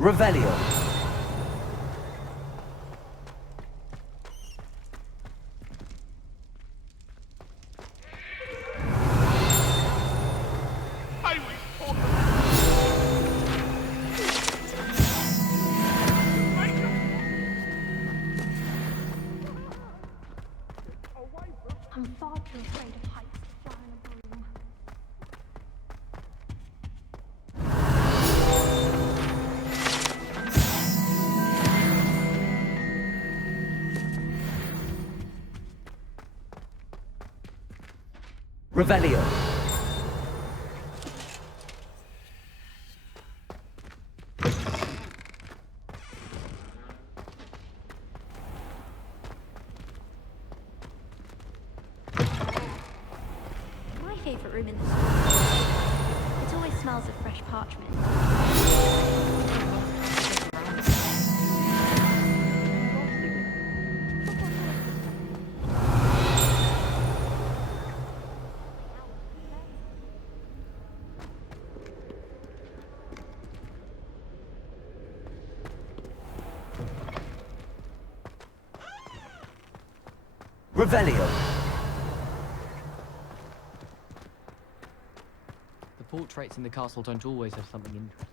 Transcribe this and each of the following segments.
Revelio. I'm far too afraid of heights to fly on a broom. Revelio. My favourite room in the school. It always smells of fresh parchment. Revelio. The portraits in the castle don't always have something interesting.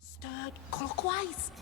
Stirred clockwise.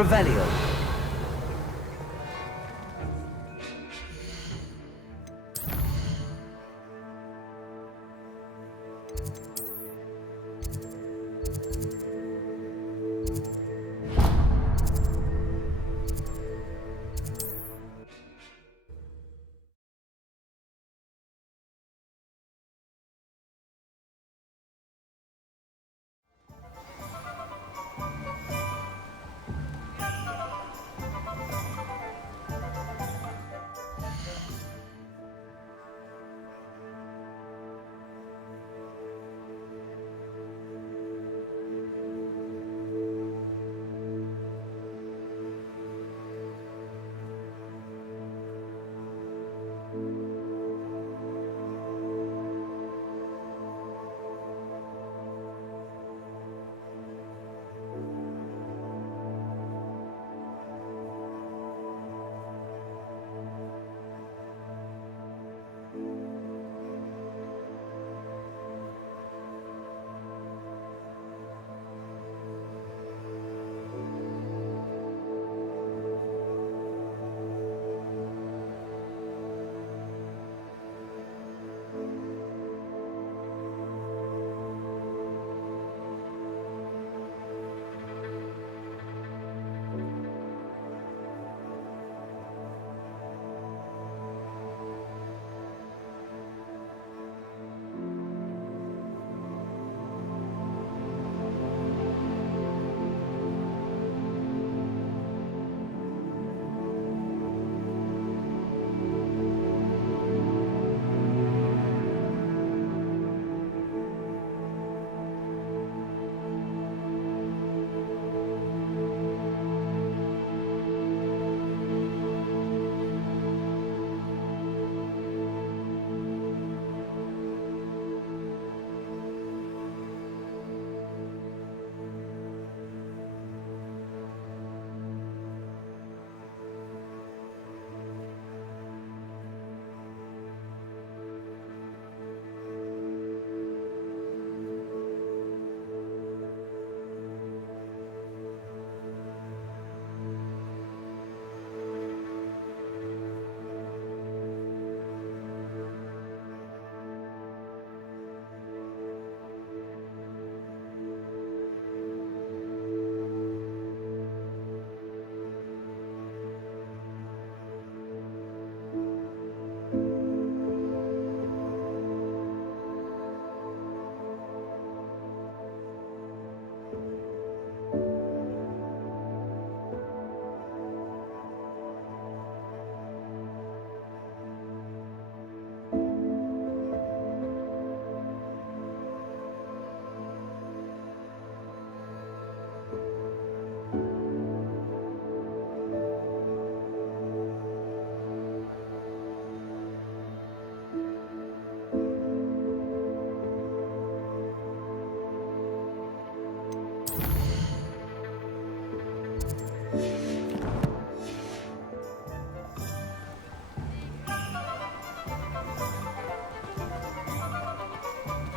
Revelio.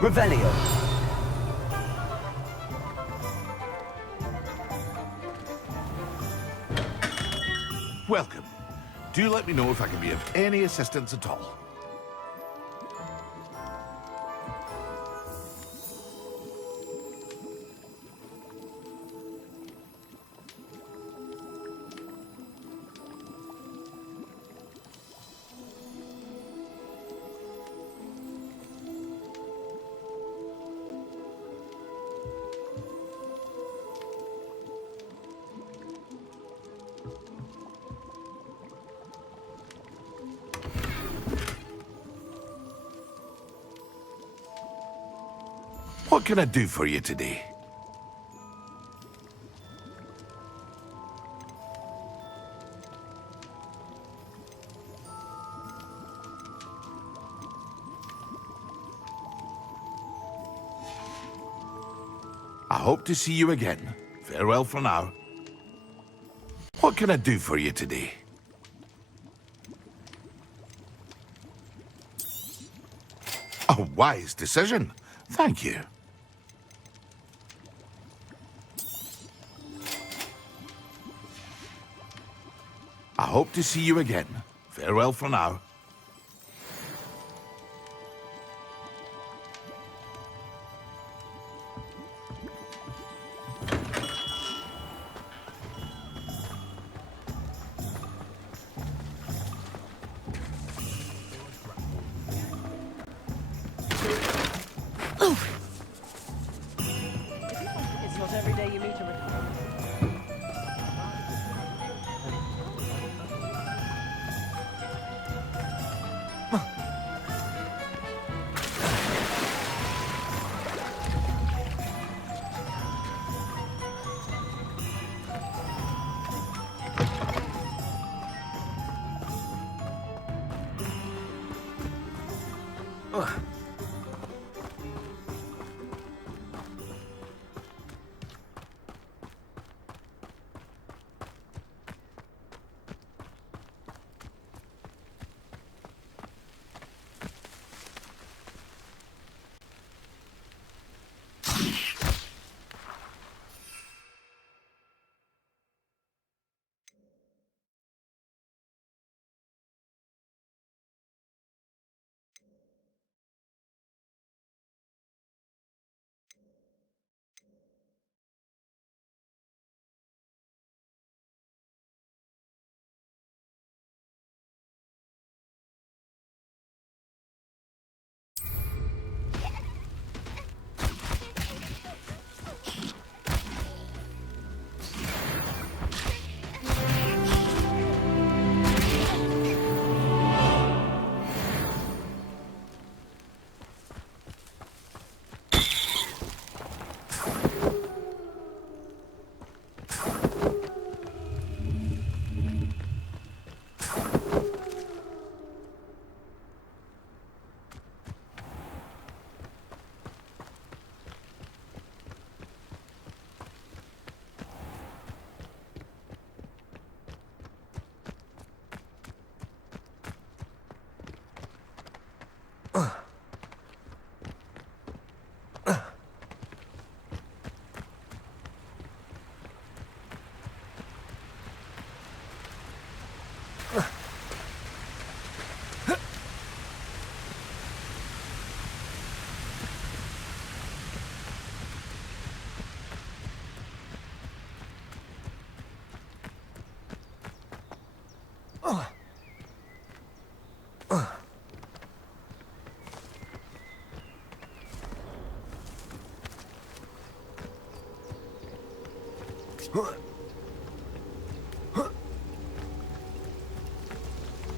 Revelio. Welcome. Do let me know if I can be of any assistance at all. What can I do for you today? I hope to see you again. Farewell for now. What can I do for you today? A wise decision. Thank you. I hope to see you again. Farewell for now. It's not every day you meet a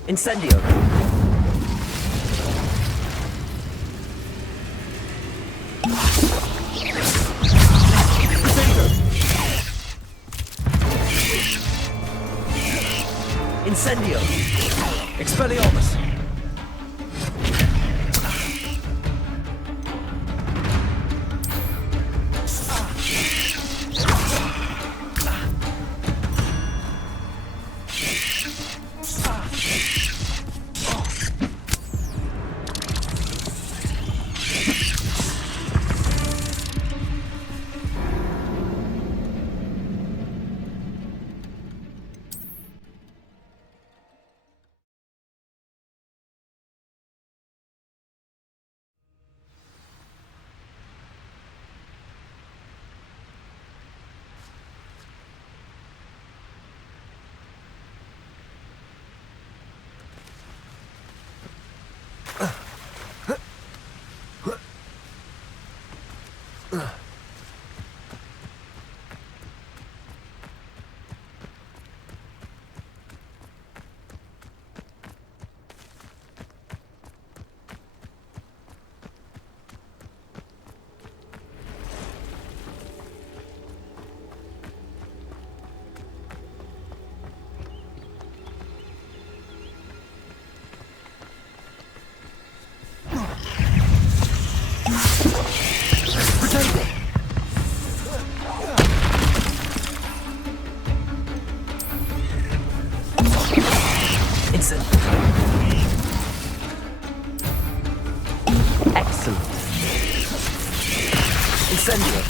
Incendio. Incendio. Expelliarmus. Excellent. Incendio.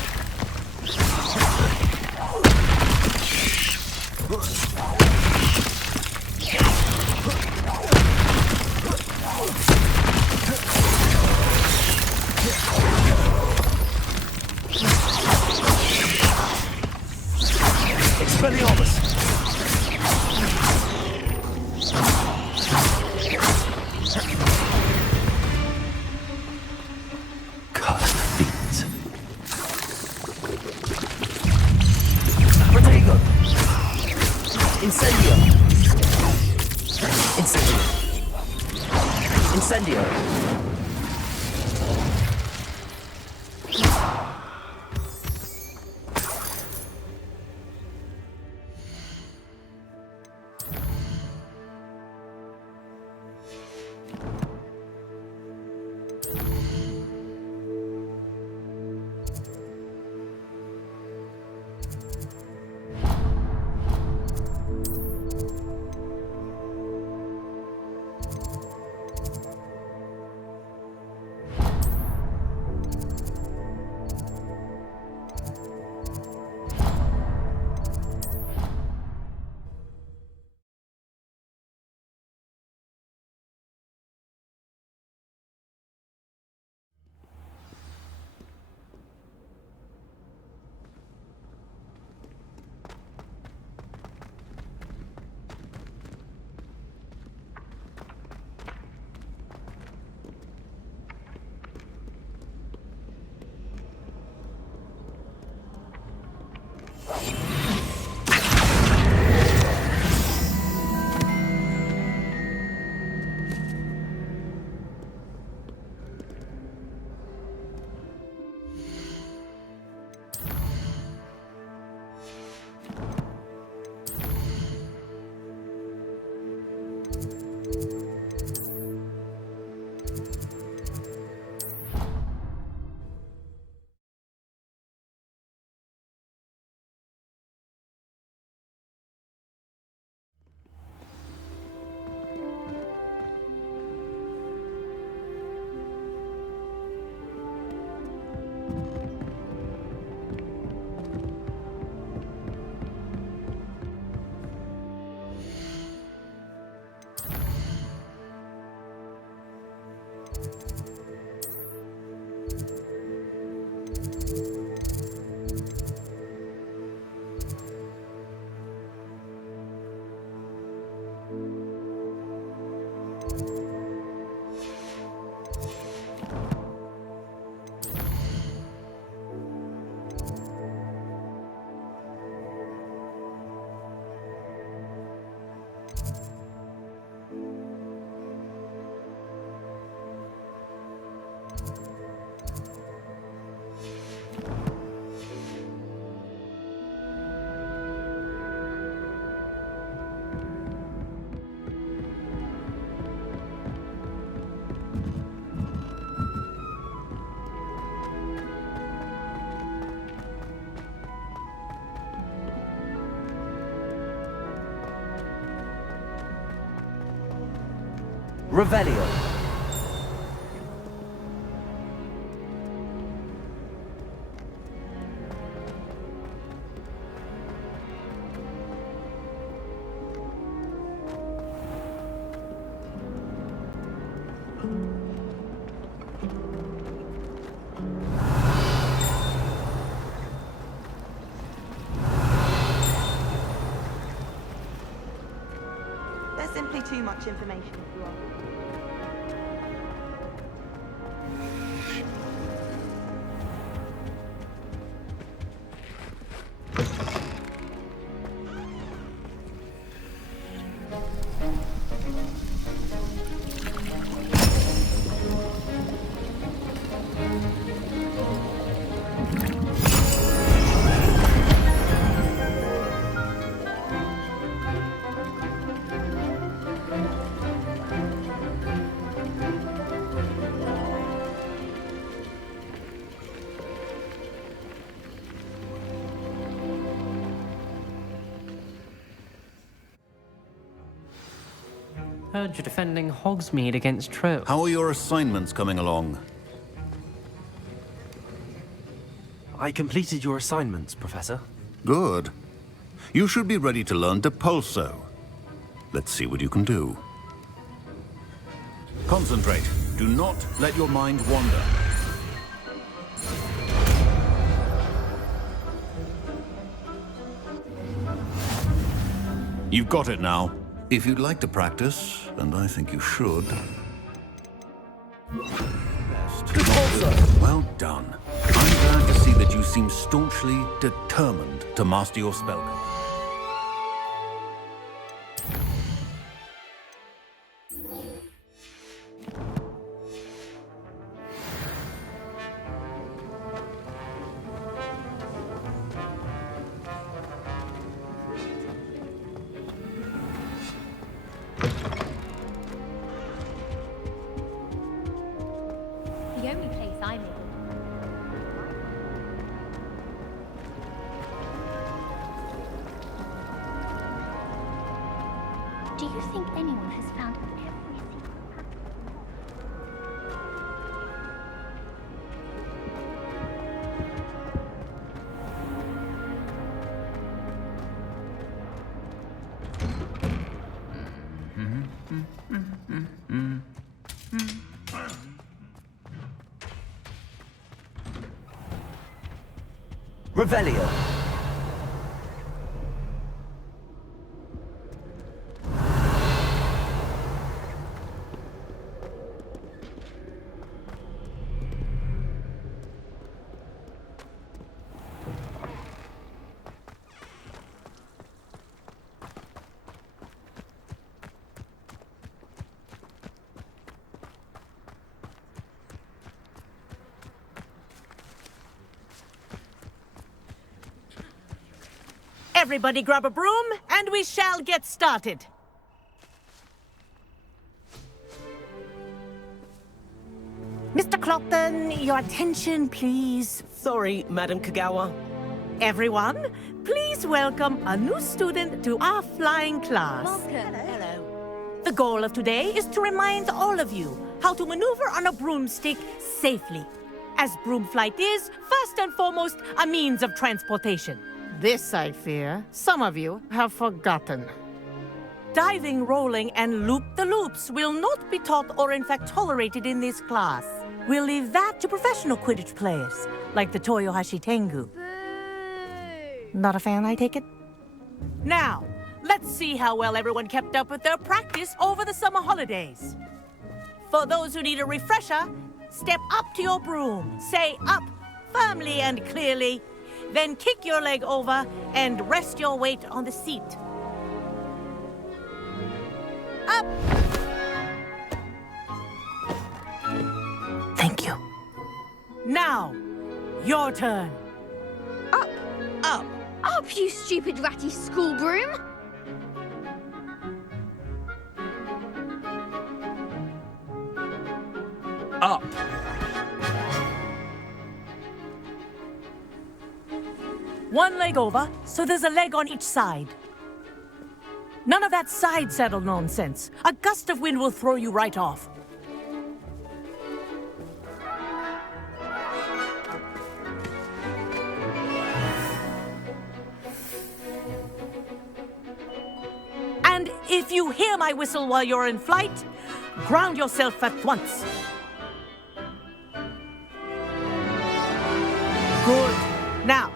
Incendio. Revelio. There's simply too much information if you are. Heard you're defending Hogsmeade against trolls. How are your assignments coming along? I completed your assignments, Professor. Good. You should be ready to learn Depulso. Let's see what you can do. Concentrate. Do not let your mind wander. You've got it now. If you'd like to practice, and I think you should. Well done. I'm glad to see that you seem staunchly determined to master your spell. anyone has found every single Revelio. Everybody grab a broom, and we shall get started. Mr. Clopton, your attention, please. Sorry, Madam Kagawa. Everyone, please welcome a new student to our flying class. Welcome. Hello. The goal of today is to remind all of you how to maneuver on a broomstick safely, as broom flight is, first and foremost, a means of transportation. This, I fear, some of you have forgotten. Diving, rolling, and loop-the-loops will not be taught or in fact tolerated in this class. We'll leave that to professional Quidditch players, like the Toyohashi Tengu. Not a fan, I take it? Now, let's see how well everyone kept up with their practice over the summer holidays. For those who need a refresher, step up to your broom, say up firmly and clearly, then kick your leg over and rest your weight on the seat. Up! Thank you. Now, your turn. Up! Up! Up, you stupid ratty school broom! Up. One leg over, so there's a leg on each side. None of that side saddle nonsense. A gust of wind will throw you right off. And if you hear my whistle while you're in flight, ground yourself at once. Good. Now,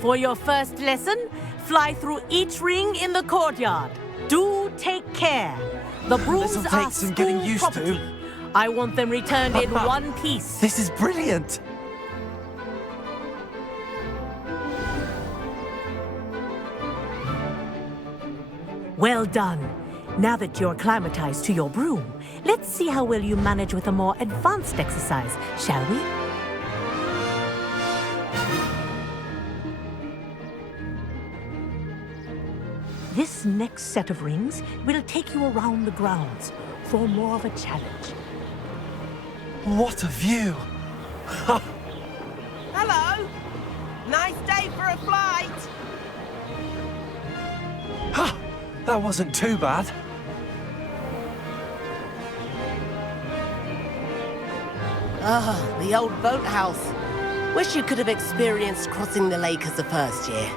for your first lesson, fly through each ring in the courtyard. Do take care. The brooms This'll are take some getting school used to. property. I want them returned in one piece. This is brilliant! Well done. Now that you're acclimatized to your broom, let's see how well you manage with a more advanced exercise, shall we? This next set of rings will take you around the grounds for more of a challenge. What a view! Hello. Nice day for a flight. That wasn't too bad. Ah, the old boathouse. Wish you could have experienced crossing the lake as a first year.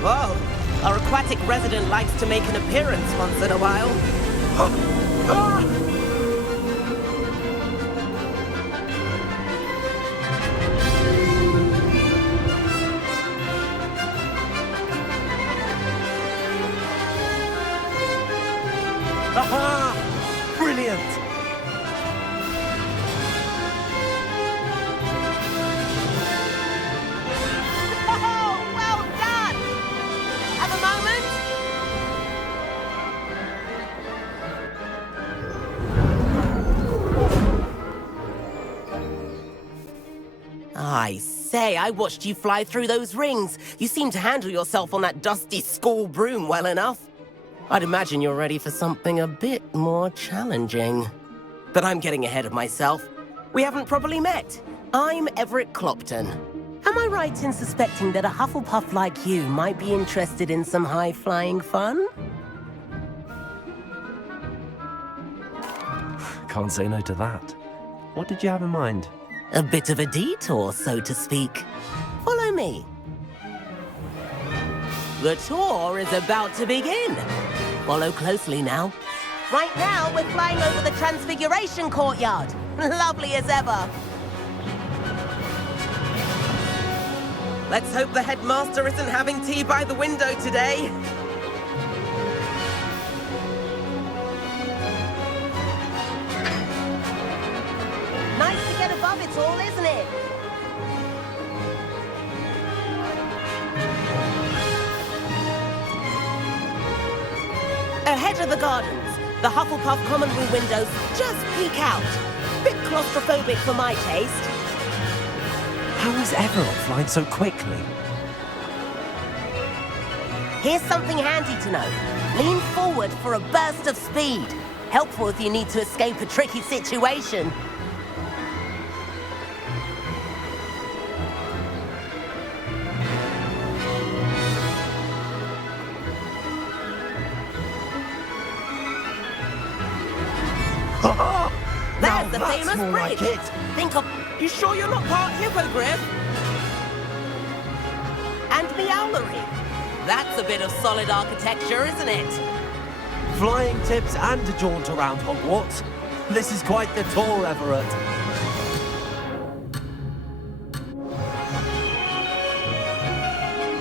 Whoa! Our aquatic resident likes to make an appearance once in a while. Aha! Brilliant! Oh, well done! Have a moment? I say, I watched you fly through those rings. You seem to handle yourself on that dusty school broom well enough. I'd imagine you're ready for something a bit more challenging. But I'm getting ahead of myself. We haven't properly met. I'm Everett Clopton. Am I right in suspecting that a Hufflepuff like you might be interested in some high-flying fun? Can't say no to that. What did you have in mind? A bit of a detour, so to speak. Follow me. The tour is about to begin. Follow closely now. Right now, we're flying over the Transfiguration Courtyard. Lovely as ever. Let's hope the headmaster isn't having tea by the window today. Nice to get above it all, isn't it? Ahead of the gardens, the Hufflepuff common room windows just peek out. Bit claustrophobic for my taste. How is Everett flying so quickly? Here's something handy to know. Lean forward for a burst of speed. Helpful if you need to escape a tricky situation. There's the famous more bridge. like it. Think of... You sure you're not part hippogriff? And meowlery. That's a bit of solid architecture, isn't it? Flying tips and a jaunt around Hogwarts. This is quite the tour, Everett.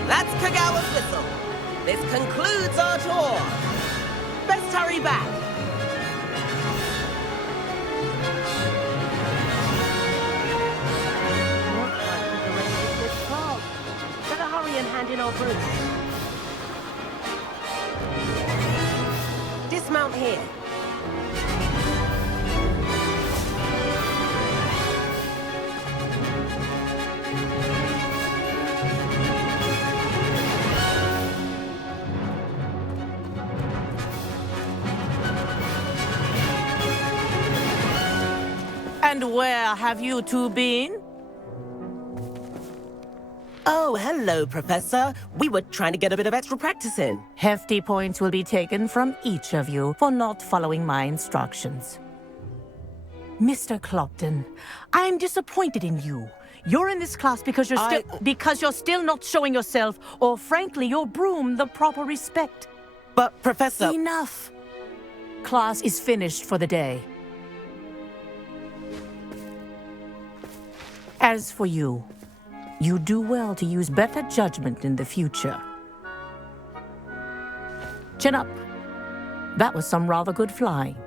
That's Kagawa's whistle. This concludes our tour. Best hurry back. Looks like we've arranged this call. Better hurry and hand in our broom. Dismount here. And where have you two been? Oh, hello, Professor. We were trying to get a bit of extra practice in. Hefty points will be taken from each of you for not following my instructions. Mr. Clopton, I'm disappointed in you. You're in this class because you're still not showing yourself, or frankly, your broom the proper respect. But, Professor... Enough. Class is finished for the day. As for you, you do well to use better judgment in the future. Chin up. That was some rather good flying.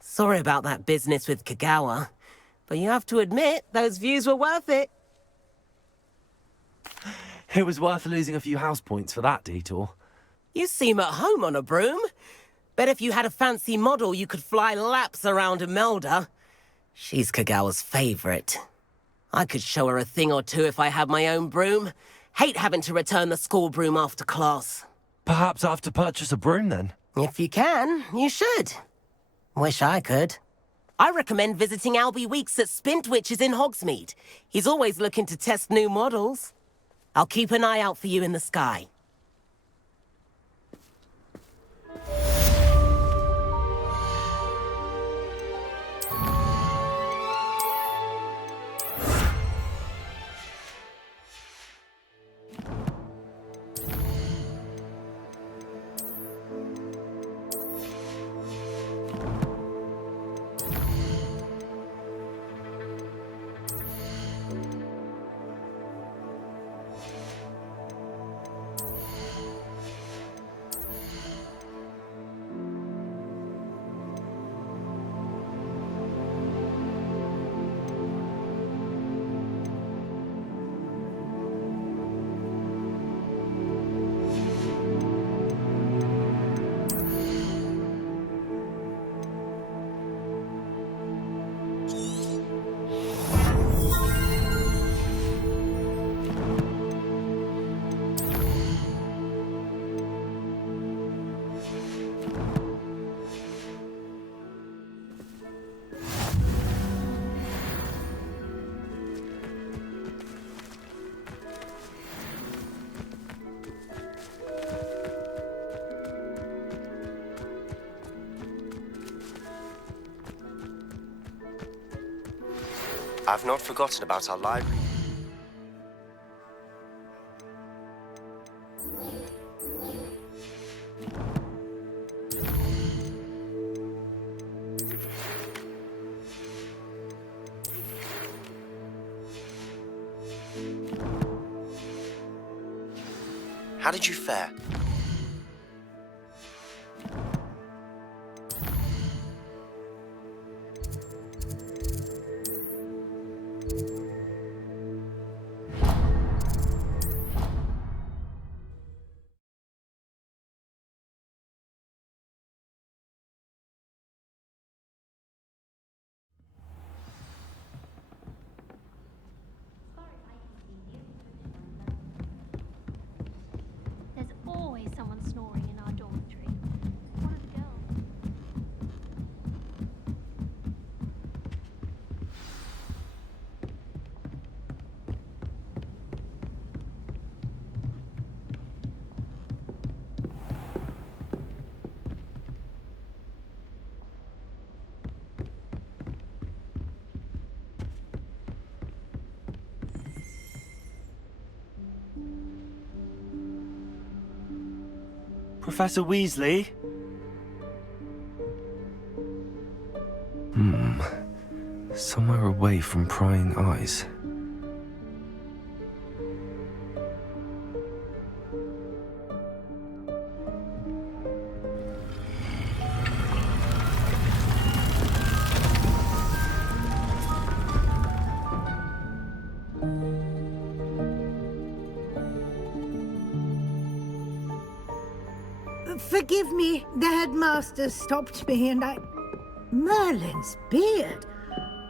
Sorry about that business with Kagawa, but you have to admit, those views were worth it. It was worth losing a few house points for that detour. You seem at home on a broom. Bet if you had a fancy model, you could fly laps around Imelda. She's Kagawa's favorite. I could show her a thing or two if I had my own broom. Hate having to return the school broom after class. Perhaps I have to purchase a broom then. If you can, you should. Wish I could. I recommend visiting Albie Weeks at Spintwitches in Hogsmeade. He's always looking to test new models. I'll keep an eye out for you in the sky. I've not forgotten about our library. How did you fare? There's always someone snoring in our dormitory. One of the girls. Professor Weasley? Somewhere away from prying eyes. Forgive me, the headmaster stopped me and I... Merlin's beard.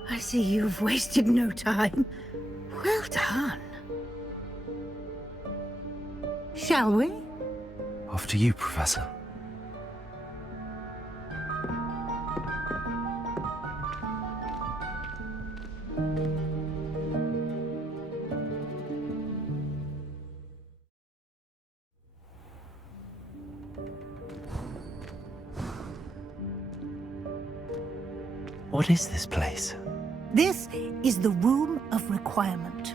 I see you've wasted no time. Well done. Shall we? After you, Professor. What is this place? This is the Room of Requirement.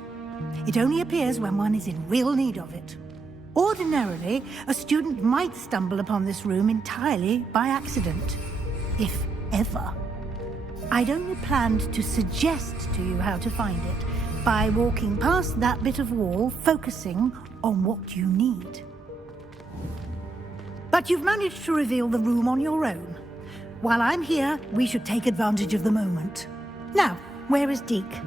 It only appears when one is in real need of it. Ordinarily, a student might stumble upon this room entirely by accident, if ever. I'd only planned to suggest to you how to find it by walking past that bit of wall, focusing on what you need. But you've managed to reveal the room on your own. While I'm here, we should take advantage of the moment. Now, where is Deke?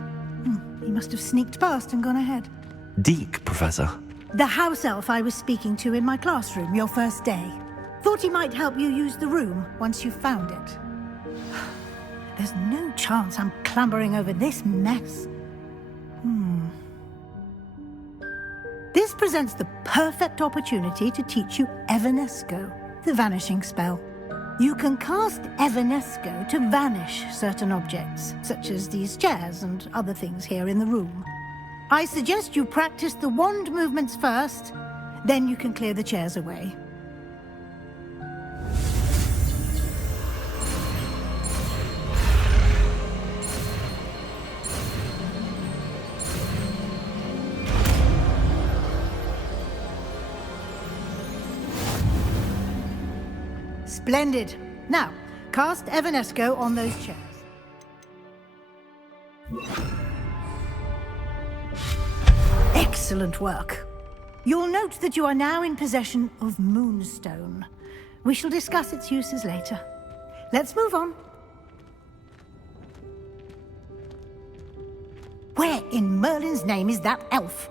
He must have sneaked past and gone ahead. Deke, Professor. The house elf I was speaking to in my classroom your first day. Thought he might help you use the room once you found it. There's no chance I'm clambering over this mess. This presents the perfect opportunity to teach you Evanesco, the vanishing spell. You can cast Evanesco to vanish certain objects, such as these chairs and other things here in the room. I suggest you practice the wand movements first, then you can clear the chairs away. Splendid. Now, cast Evanesco on those chairs. Excellent work. You'll note that you are now in possession of Moonstone. We shall discuss its uses later. Let's move on. Where in Merlin's name is that elf?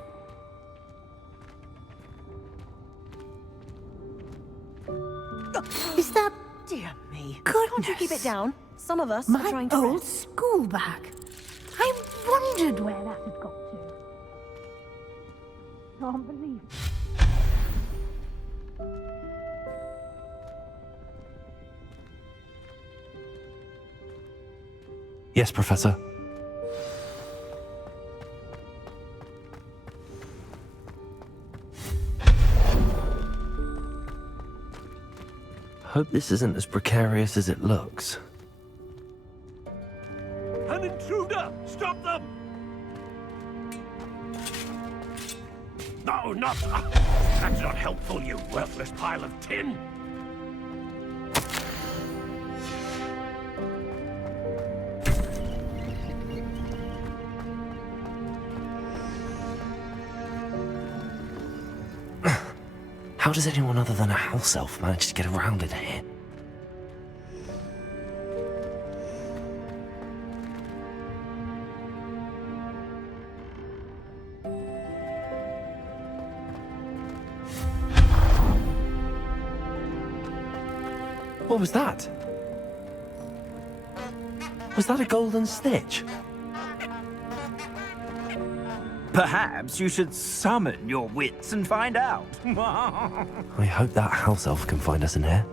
Is that... Dear me. Goodness. Can't you keep it down? Some of us are My trying to old rest. school bag. I wondered where that had got to. Can't believe it. Yes, Professor. Hope this isn't as precarious as it looks. An intruder! Stop them! No, not... That's not helpful, you worthless pile of tin. How does anyone other than a house elf manage to get around in here? What was that? Was that a golden stitch? Perhaps you should summon your wits and find out. I hope that house elf can find us in here.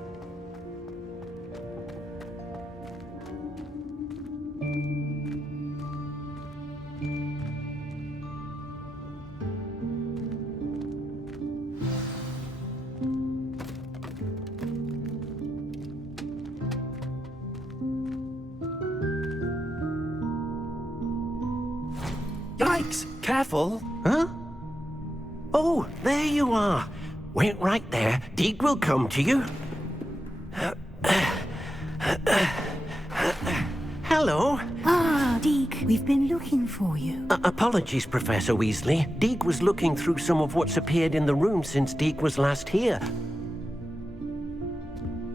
Yikes! Careful! Huh? Oh, there you are. Wait right there. Deke will come to you. Hello. Ah, Deke, we've been looking for you. Apologies, Professor Weasley. Deke was looking through some of what's appeared in the room since Deke was last here.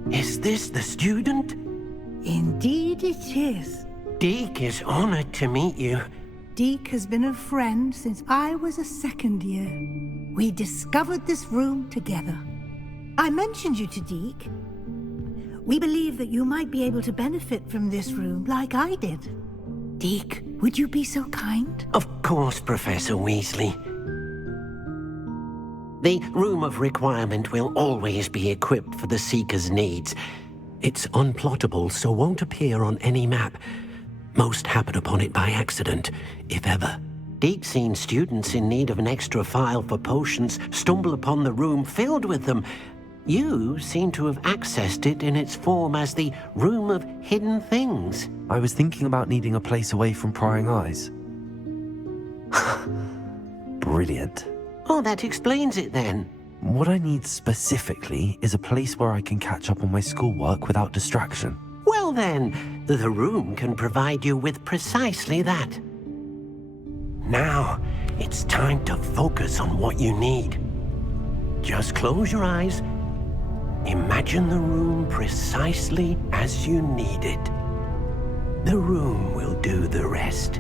Is this the student? Indeed it is. Deke is honored to meet you. Deke has been a friend since I was a second year. We discovered this room together. I mentioned you to Deke. We believe that you might be able to benefit from this room like I did. Deke, would you be so kind? Of course, Professor Weasley. The Room of Requirement will always be equipped for the Seeker's needs. It's unplottable, so won't appear on any map. Most happen upon it by accident, if ever. Deke's seen students in need of an extra file for potions stumble upon the room filled with them. You seem to have accessed it in its form as the Room of Hidden Things. I was thinking about needing a place away from prying eyes. Brilliant. Oh, that explains it then. What I need specifically is a place where I can catch up on my schoolwork without distraction. Well then, the room can provide you with precisely that. Now, it's time to focus on what you need. Just close your eyes. Imagine the room precisely as you need it. The room will do the rest.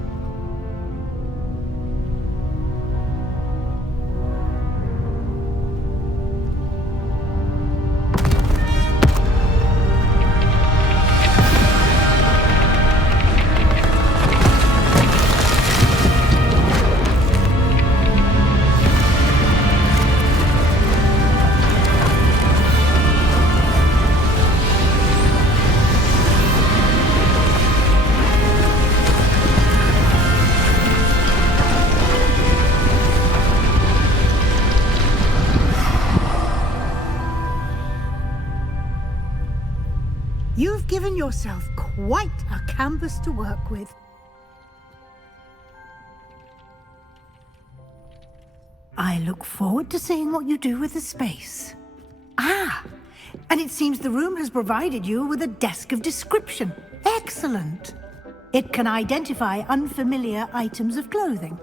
You've given yourself quite a canvas to work with. I look forward to seeing what you do with the space. Ah, and it seems the room has provided you with a desk of description. Excellent. It can identify unfamiliar items of clothing.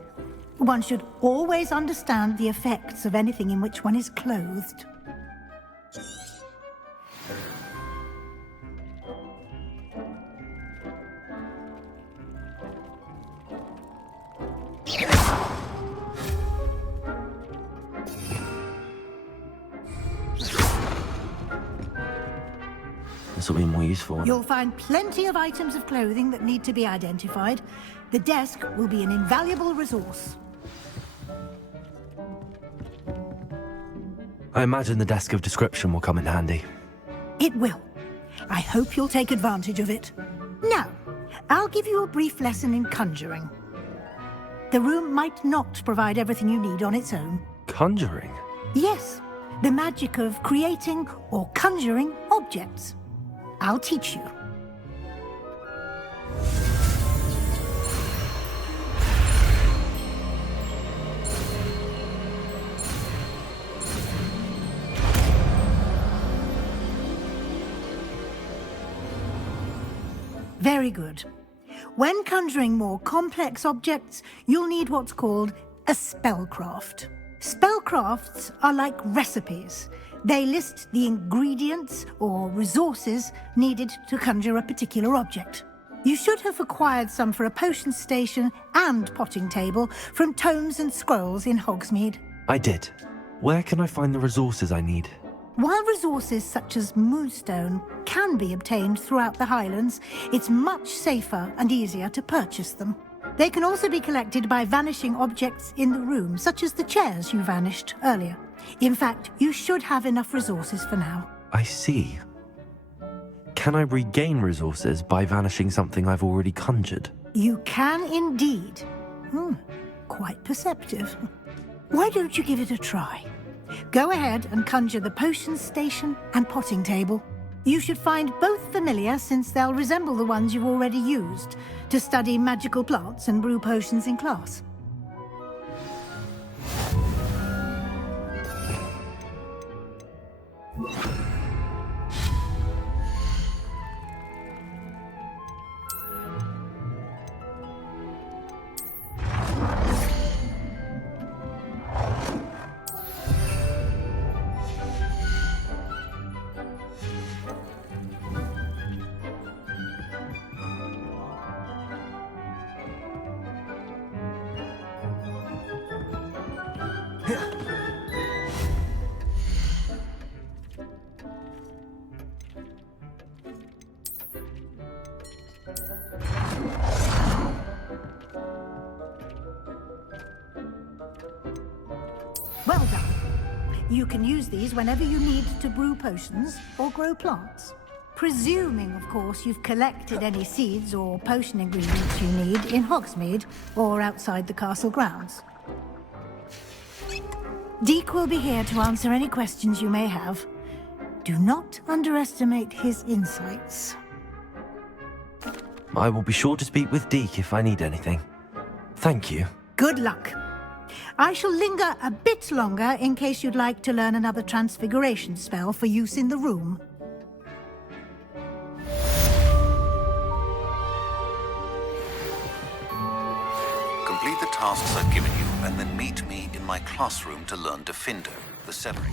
One should always understand the effects of anything in which one is clothed. This will be more useful. You'll find plenty of items of clothing that need to be identified. The desk will be an invaluable resource. I imagine the desk of description will come in handy. It will. I hope you'll take advantage of it. Now, I'll give you a brief lesson in conjuring. The room might not provide everything you need on its own. Conjuring? Yes, the magic of creating or conjuring objects. I'll teach you. Very good. When conjuring more complex objects, you'll need what's called a spellcraft. Spellcrafts are like recipes. They list the ingredients or resources needed to conjure a particular object. You should have acquired some for a potion station and potting table from tomes and scrolls in Hogsmeade. I did. Where can I find the resources I need? While resources such as moonstone can be obtained throughout the Highlands, it's much safer and easier to purchase them. They can also be collected by vanishing objects in the room, such as the chairs you vanished earlier. In fact, you should have enough resources for now. I see. Can I regain resources by vanishing something I've already conjured? You can indeed. Quite perceptive. Why don't you give it a try? Go ahead and conjure the potion station and potting table. You should find both familiar, since they'll resemble the ones you've already used to study magical plants and brew potions in class. Well done. You can use these whenever you need to brew potions or grow plants. Presuming, of course, you've collected any seeds or potion ingredients you need in Hogsmeade or outside the castle grounds. Deek will be here to answer any questions you may have. Do not underestimate his insights. I will be sure to speak with Deke if I need anything. Thank you. Good luck. I shall linger a bit longer in case you'd like to learn another transfiguration spell for use in the room. Complete the tasks I've given you, and then meet me in my classroom to learn Defendo, the Celery.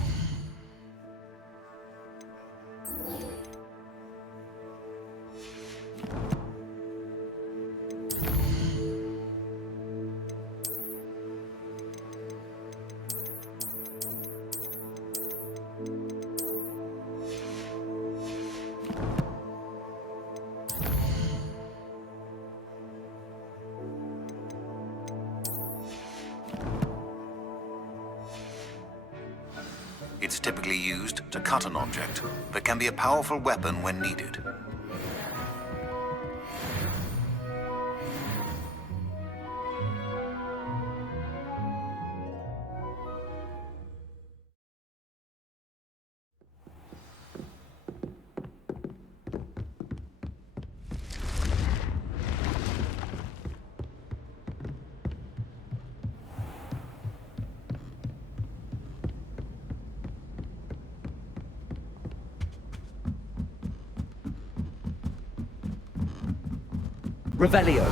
It's typically used to cut an object, but can be a powerful weapon when needed. Revelio.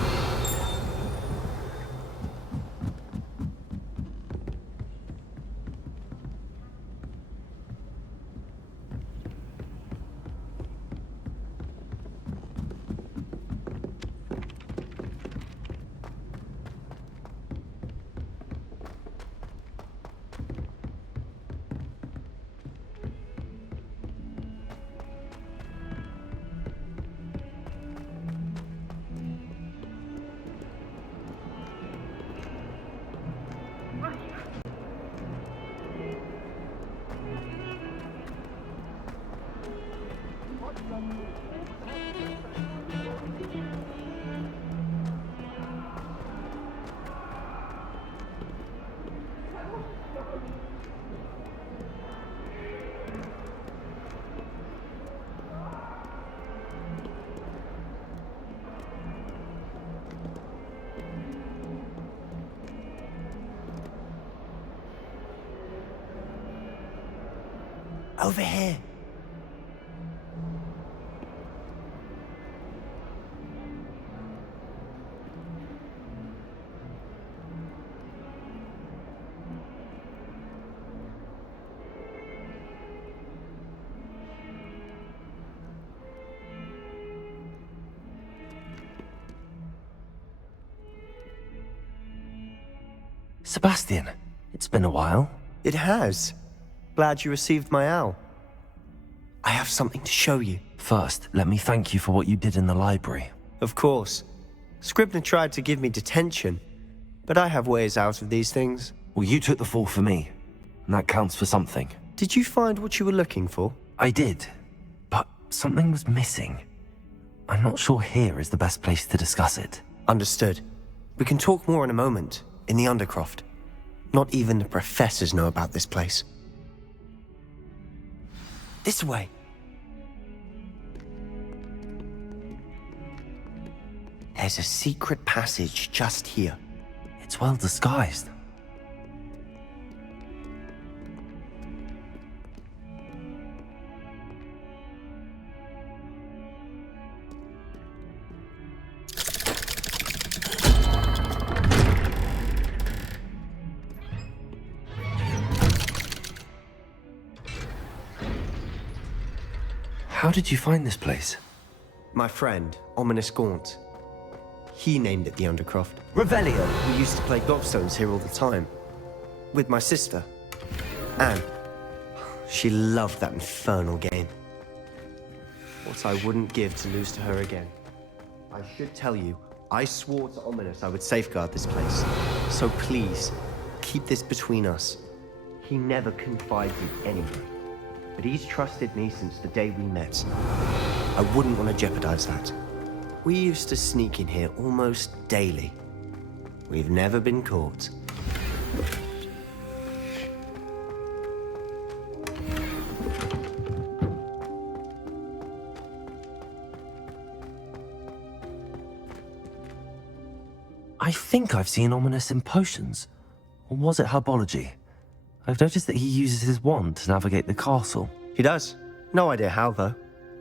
Over here. Sebastian, it's been a while. It has. Glad you received my owl. I have something to show you. First, let me thank you for what you did in the library. Of course. Scribner tried to give me detention, but I have ways out of these things. Well, you took the fall for me, and that counts for something. Did you find what you were looking for? I did, but something was missing. I'm not sure here is the best place to discuss it. Understood. We can talk more in a moment, in the Undercroft. Not even the professors know about this place. This way. There's a secret passage just here. It's well disguised. How did you find this place? My friend, Ominous Gaunt. He named it the Undercroft. Revelio. We used to play gobstones here all the time. With my sister, Anne. She loved that infernal game. What I wouldn't give to lose to her again. I should tell you, I swore to Ominous I would safeguard this place. So please, keep this between us. He never confided anyone. But he's trusted me since the day we met. I wouldn't want to jeopardize that. We used to sneak in here almost daily. We've never been caught. I think I've seen Ominous in potions. Or was it herbology? I've noticed that he uses his wand to navigate the castle. He does. No idea how, though.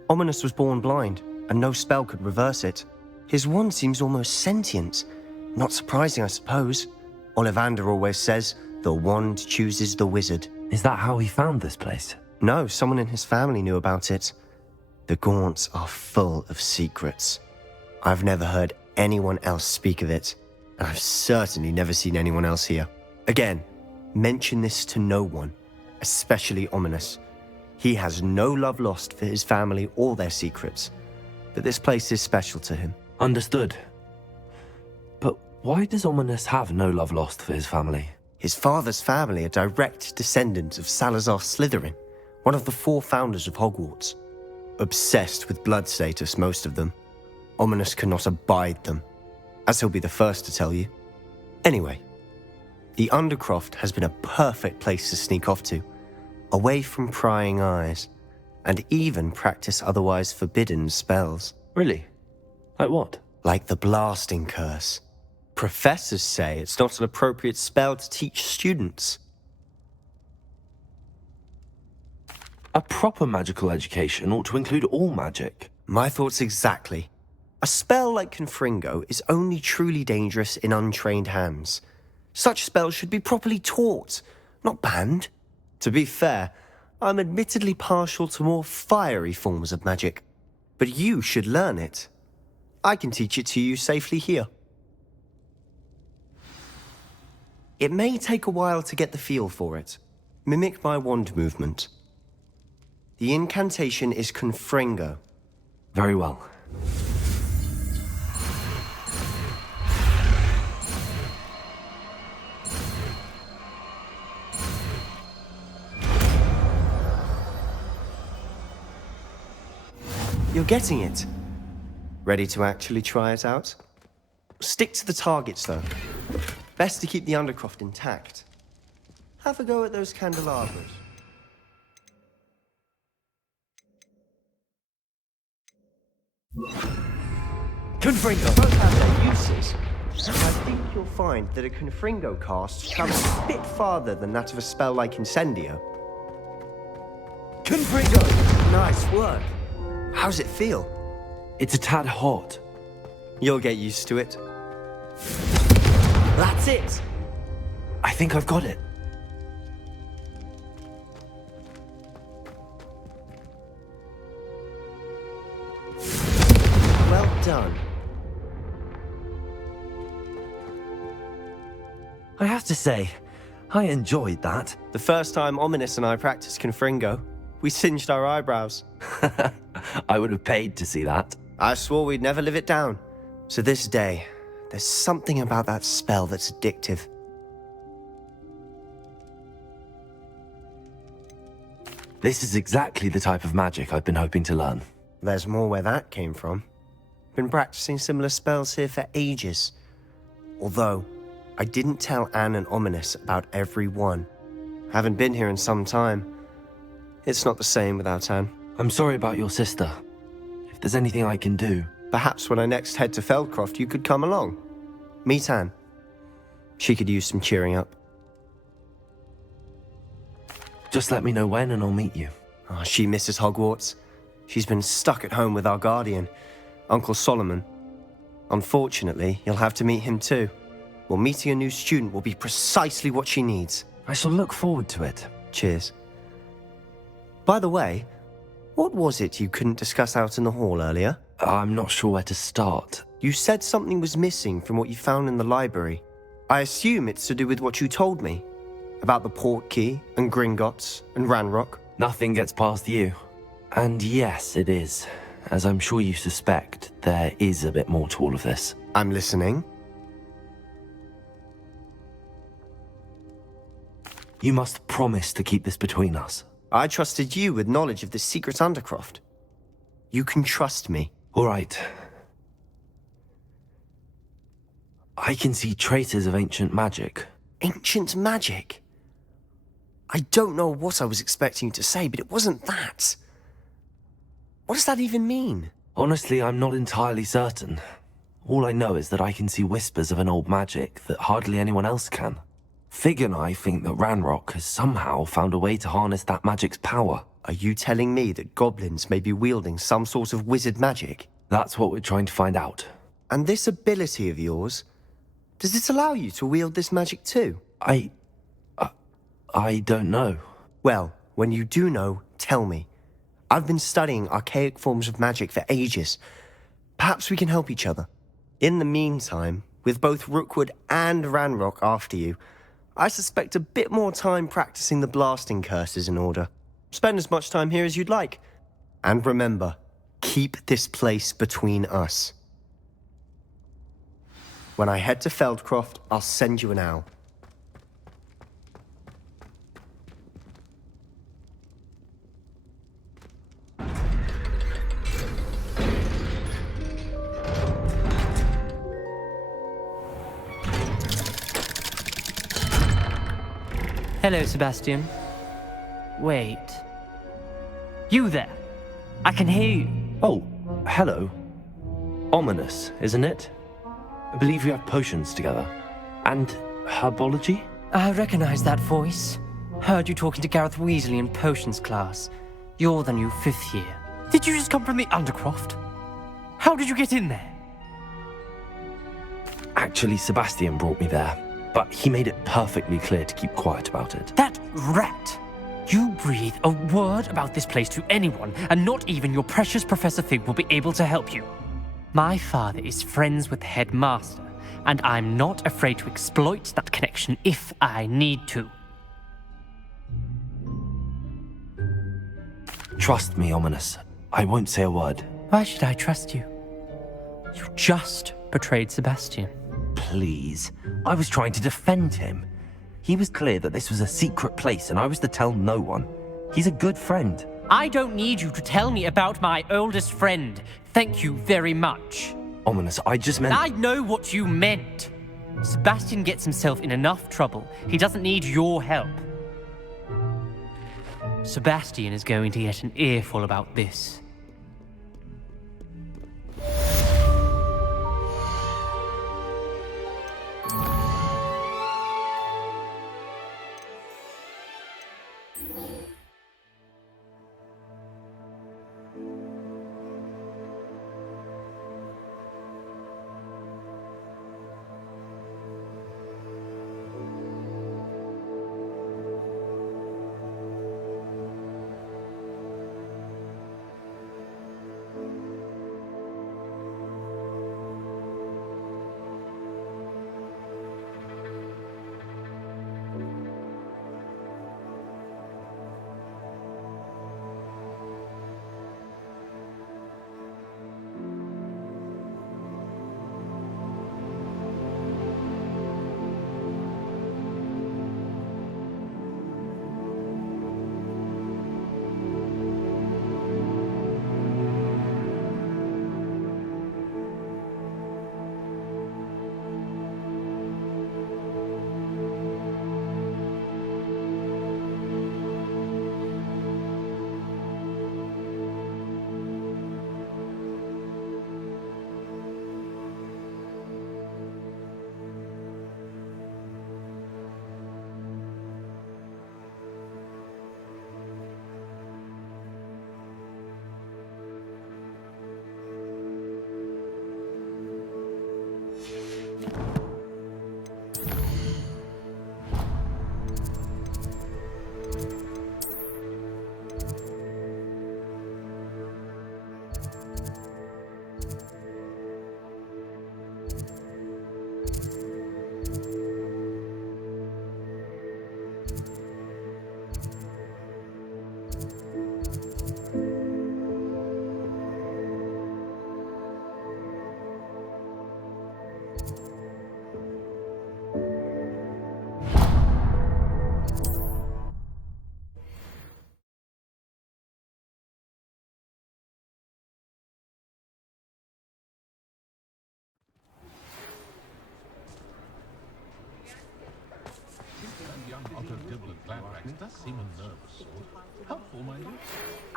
Ominous was born blind, and no spell could reverse it. His wand seems almost sentient. Not surprising, I suppose. Ollivander always says, the wand chooses the wizard. Is that how he found this place? No, someone in his family knew about it. The Gaunts are full of secrets. I've never heard anyone else speak of it, and I've certainly never seen anyone else here. Again, mention this to no one, especially Ominous. He has no love lost for his family or their secrets, but this place is special to him. Understood. But why does Ominous have no love lost for his family? His father's family are direct descendants of Salazar Slytherin, one of the 4 founders of Hogwarts. Obsessed with blood status, most of them. Ominous cannot abide them, as he'll be the first to tell you. Anyway, the Undercroft has been a perfect place to sneak off to, away from prying eyes, and even practice otherwise forbidden spells. Really? Like what? Like the blasting curse. Professors say it's not an appropriate spell to teach students. A proper magical education ought to include all magic. My thoughts exactly. A spell like Confringo is only truly dangerous in untrained hands. Such spells should be properly taught, not banned. To be fair, I'm admittedly partial to more fiery forms of magic, but you should learn it. I can teach it to you safely here. It may take a while to get the feel for it. Mimic my wand movement. The incantation is Confringo. Very well. You're getting it. Ready to actually try it out? Stick to the targets, though. Best to keep the Undercroft intact. Have a go at those candelabras. Confringo! Both have their uses. I think you'll find that a Confringo cast travels a bit farther than that of a spell like Incendio. Confringo! Nice work. How's it feel? It's a tad hot. You'll get used to it. That's it! I think I've got it. Well done. I have have to say, I enjoyed that. The first time Ominous and I practiced Confringo, we singed our eyebrows. I would have paid to see that. I swore we'd never live it down. So this day, there's something about that spell that's addictive. This is exactly the type of magic I've been hoping to learn. There's more where that came from. Been practicing similar spells here for ages. Although, I didn't tell Anne and Ominous about every one. Haven't been here in some time. It's not the same without Anne. I'm sorry about your sister. If there's anything I can do... Perhaps when I next head to Feldcroft, you could come along. Meet Anne. She could use some cheering up. Just let me know when and I'll meet you. Oh, she misses Hogwarts. She's been stuck at home with our guardian, Uncle Solomon. Unfortunately, you'll have to meet him too. Well, meeting a new student will be precisely what she needs. I shall look forward to it. Cheers. By the way, what was it you couldn't discuss out in the hall earlier? I'm not sure where to start. You said something was missing from what you found in the library. I assume it's to do with what you told me. About the Portkey, and Gringotts, and Ranrock. Nothing gets past you. And yes, it is. As I'm sure you suspect, there is a bit more to all of this. I'm listening. You must promise to keep this between us. I trusted you with knowledge of the secret Undercroft. You can trust me. All right. I can see traces of ancient magic. Ancient magic? I don't know what I was expecting you to say, but it wasn't that. What does that even mean? Honestly, I'm not entirely certain. All I know is that I can see whispers of an old magic that hardly anyone else can. Fig and I think that Ranrock has somehow found a way to harness that magic's power. Are you telling me that goblins may be wielding some sort of wizard magic? That's what we're trying to find out. And this ability of yours, does it allow you to wield this magic too? I don't know. Well, when you do know, tell me. I've been studying archaic forms of magic for ages. Perhaps we can help each other. In the meantime, with both Rookwood and Ranrock after you, I suspect a bit more time practicing the blasting curse is in order. Spend as much time here as you'd like. And remember, keep this place between us. When I head to Feldcroft, I'll send you an owl. Hello, Sebastian. Wait. You there? I can hear you. Oh, hello. Ominous, isn't it? I believe we have potions together. And herbology? I recognize that voice. Heard you talking to Gareth Weasley in potions class. You're the new 5th year. Did you just come from the Undercroft? How did you get in there? Actually, Sebastian brought me there. But he made it perfectly clear to keep quiet about it. That rat! You breathe a word about this place to anyone, and not even your precious Professor Fig will be able to help you. My father is friends with the headmaster, and I'm not afraid to exploit that connection if I need to. Trust me, Ominous. I won't say a word. Why should I trust you? You just betrayed Sebastian. Please. I was trying to defend him. He was clear that this was a secret place and I was to tell no one. He's a good friend. I don't need you to tell me about my oldest friend. Thank you very much. Ominous, I just meant... I know what you meant. Sebastian gets himself in enough trouble. He doesn't need your help. Sebastian is going to get an earful about this.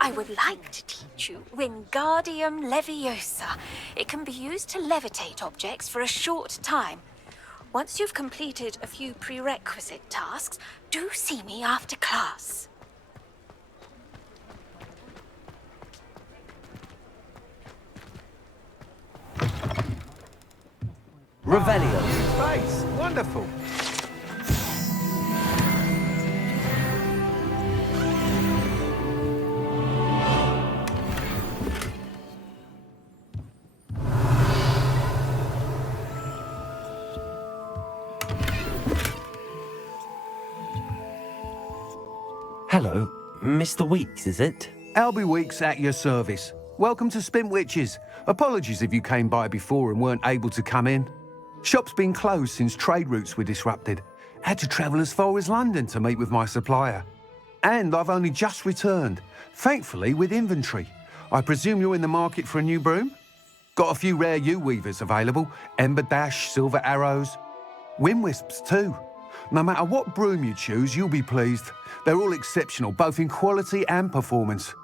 I would like to teach you Wingardium Leviosa. It can be used to levitate objects for a short time. Once you've completed a few prerequisite tasks, do see me after class. Revelio. Face, wonderful. Hello, Mr. Weeks, is it? Albie Weeks at your service. Welcome to Spintwitches. Apologies if you came by before and weren't able to come in. Shop's been closed since trade routes were disrupted. Had to travel as far as London to meet with my supplier. And I've only just returned, thankfully with inventory. I presume you're in the market for a new broom? Got a few rare U-weavers available, Ember Dash, Silver Arrows, Wind Wisps too. No matter what broom you choose, you'll be pleased. They're all exceptional, both in quality and performance.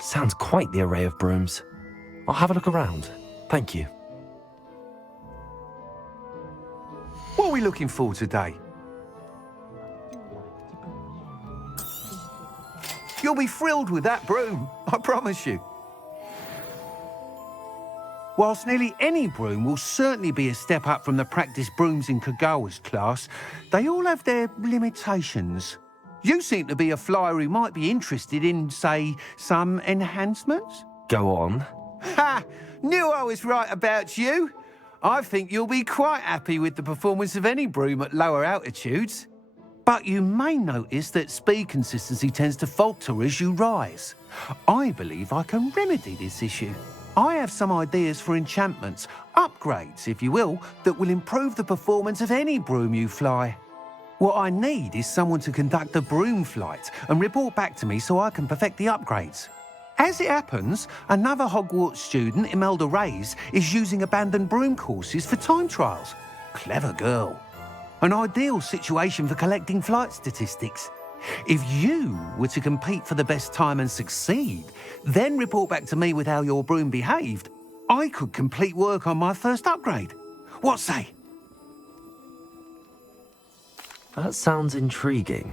Sounds quite the array of brooms. I'll have a look around. Thank you. What are we looking for today? You'll be thrilled with that broom, I promise you. Whilst nearly any broom will certainly be a step up from the practice brooms in Kagawa's class, they all have their limitations. You seem to be a flyer who might be interested in, say, some enhancements? Go on. Ha! Knew I was right about you. I think you'll be quite happy with the performance of any broom at lower altitudes. But you may notice that speed consistency tends to falter as you rise. I believe I can remedy this issue. I have some ideas for enchantments, upgrades, if you will, that will improve the performance of any broom you fly. What I need is someone to conduct a broom flight and report back to me so I can perfect the upgrades. As it happens, another Hogwarts student, Imelda Reyes, is using abandoned broom courses for time trials. Clever girl. An ideal situation for collecting flight statistics. If you were to compete for the best time and succeed, then report back to me with how your broom behaved, I could complete work on my first upgrade. What say? That sounds intriguing.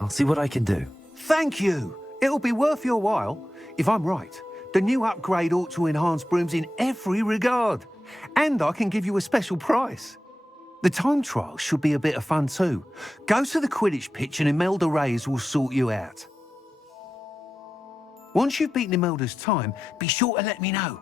I'll see what I can do. Thank you. It'll be worth your while. If I'm right, the new upgrade ought to enhance brooms in every regard. And I can give you a special price. The time trial should be a bit of fun too. Go to the Quidditch pitch and Imelda Reyes will sort you out. Once you've beaten Imelda's time, be sure to let me know.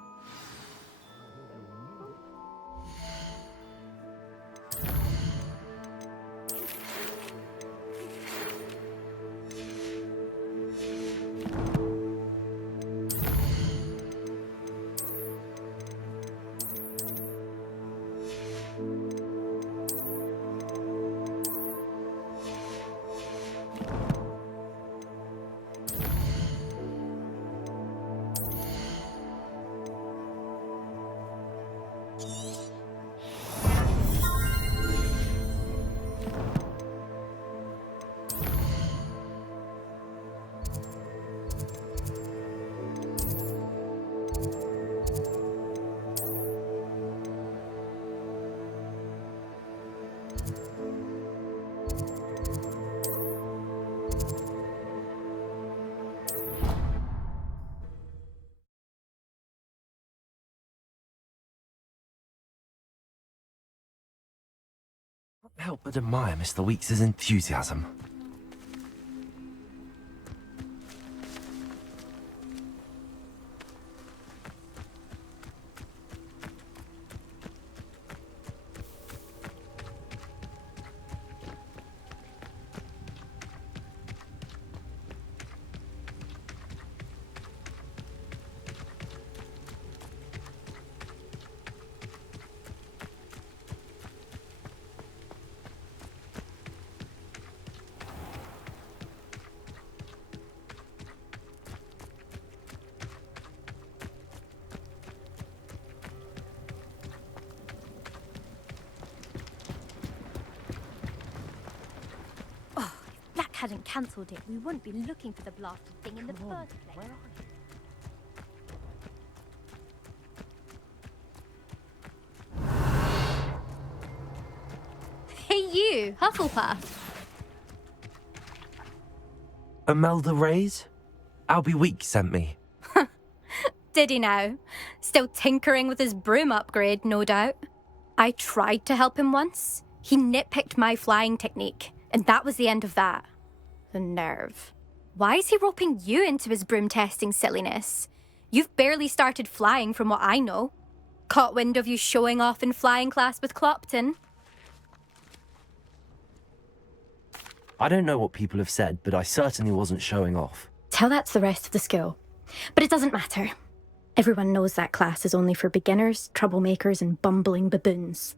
Help but admire Mr. Weeks' enthusiasm. hadn't cancelled it, we wouldn't be looking for the blasted thing in the first place. Hey you, Hufflepuff. Imelda Reyes? Albie Weeks sent me. Did he now? Still tinkering with his broom upgrade, no doubt. I tried to help him once. He nitpicked my flying technique, and that was the end of that. The nerve. Why is he roping you into his broom testing silliness? You've barely started flying from what I know. Caught wind of you showing off in flying class with Clopton. I don't know what people have said, but I certainly wasn't showing off. Tell that to the rest of the school. But it doesn't matter. Everyone knows that class is only for beginners, troublemakers, and bumbling baboons.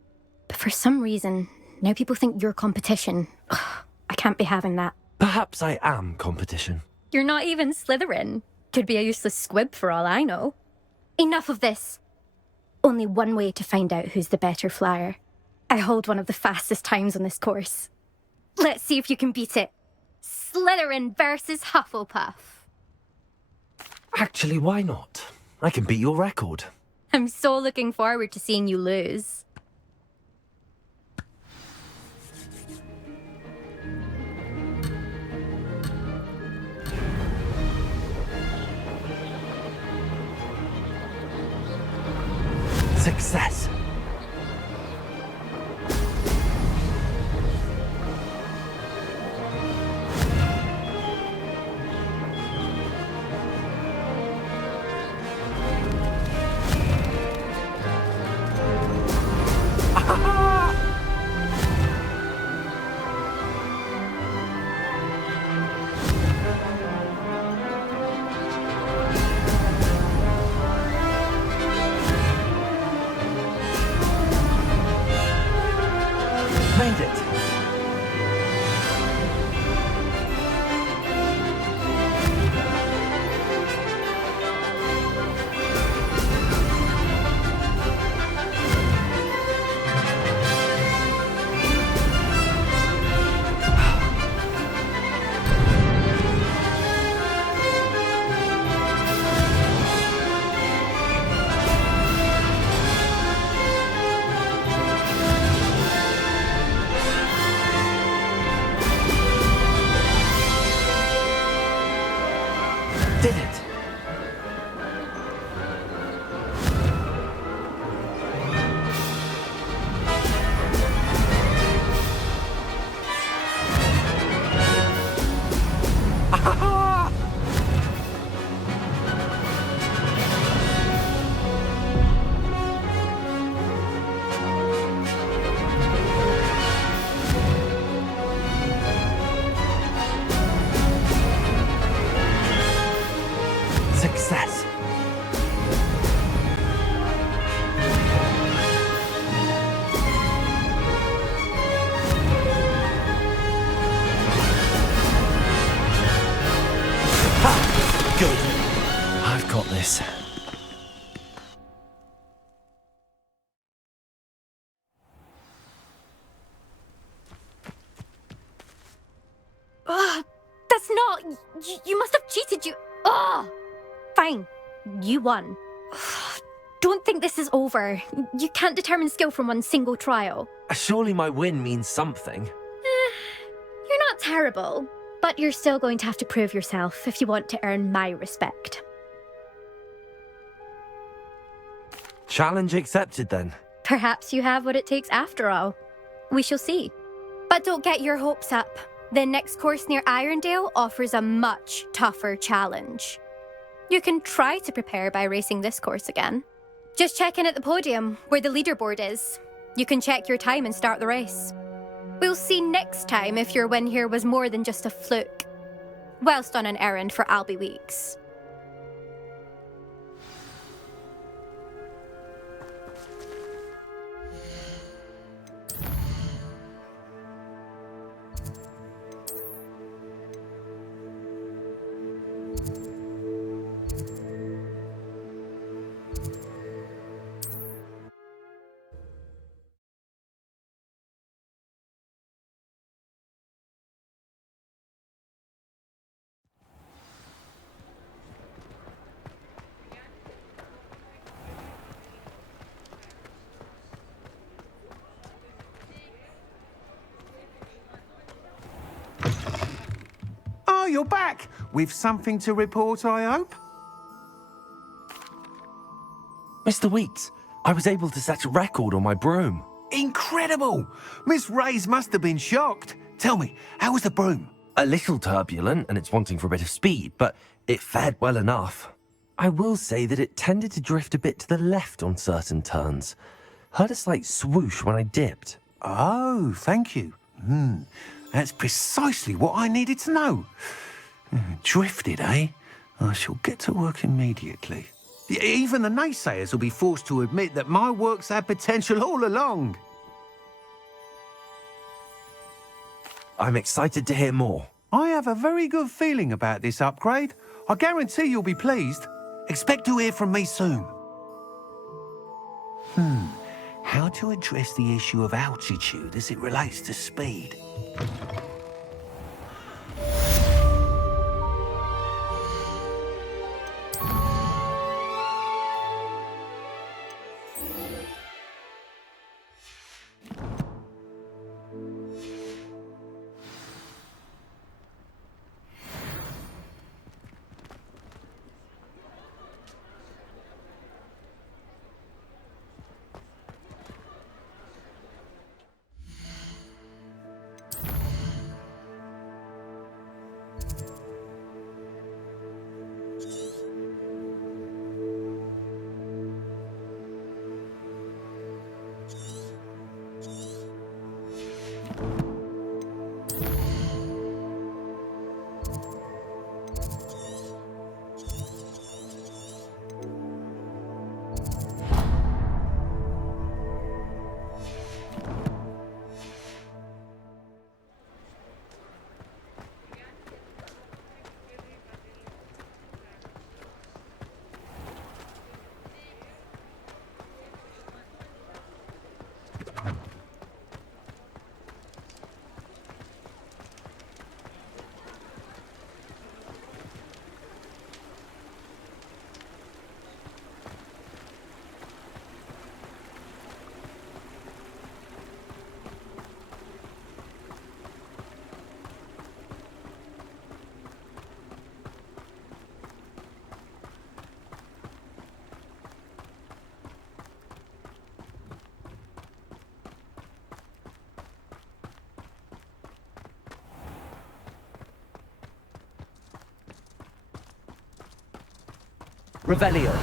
But for some reason, now people think you're competition. Ugh, I can't be having that. Perhaps I am competition. You're not even Slytherin. Could be a useless squib for all I know. Enough of this. Only one way to find out who's the better flyer. I hold one of the fastest times on this course. Let's see if you can beat it. Slytherin versus Hufflepuff. Actually, why not? I can beat your record. I'm so looking forward to seeing you lose. Success. Made it. Did it. Success. Ha! Good. I've got this. Ugh, that's not... You must have cheated, you... Ugh! Fine. You won. Don't think this is over. You can't determine skill from one single trial. Surely my win means something. You're not terrible, but you're still going to have to prove yourself if you want to earn my respect. Challenge accepted then. Perhaps you have what it takes after all. We shall see. But don't get your hopes up. The next course near Irondale offers a much tougher challenge. You can try to prepare by racing this course again. Just check in at the podium, where the leaderboard is. You can check your time and start the race. We'll see next time if your win here was more than just a fluke, whilst on an errand for Albie Weeks. you're back. With something to report, I hope? Mr. Weeks, I was able to set a record on my broom. Incredible! Miss Reyes must have been shocked. Tell me, how was the broom? A little turbulent, and it's wanting for a bit of speed, but it fared well enough. I will say that it tended to drift a bit to the left on certain turns. Heard a slight swoosh when I dipped. Oh, thank you. That's precisely what I needed to know. Drifted, eh? I shall get to work immediately. Even the naysayers will be forced to admit that my work's had potential all along. I'm excited to hear more. I have a very good feeling about this upgrade. I guarantee you'll be pleased. Expect to hear from me soon. How to address the issue of altitude as it relates to speed? Revelio.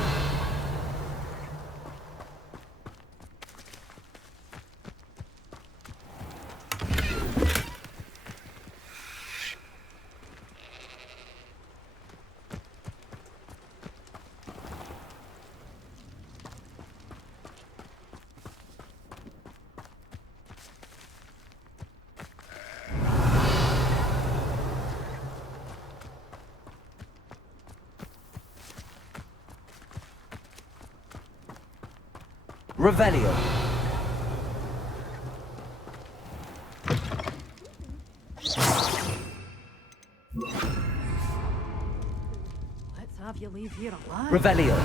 Revelio. Let's have you leave here alive. Revelio.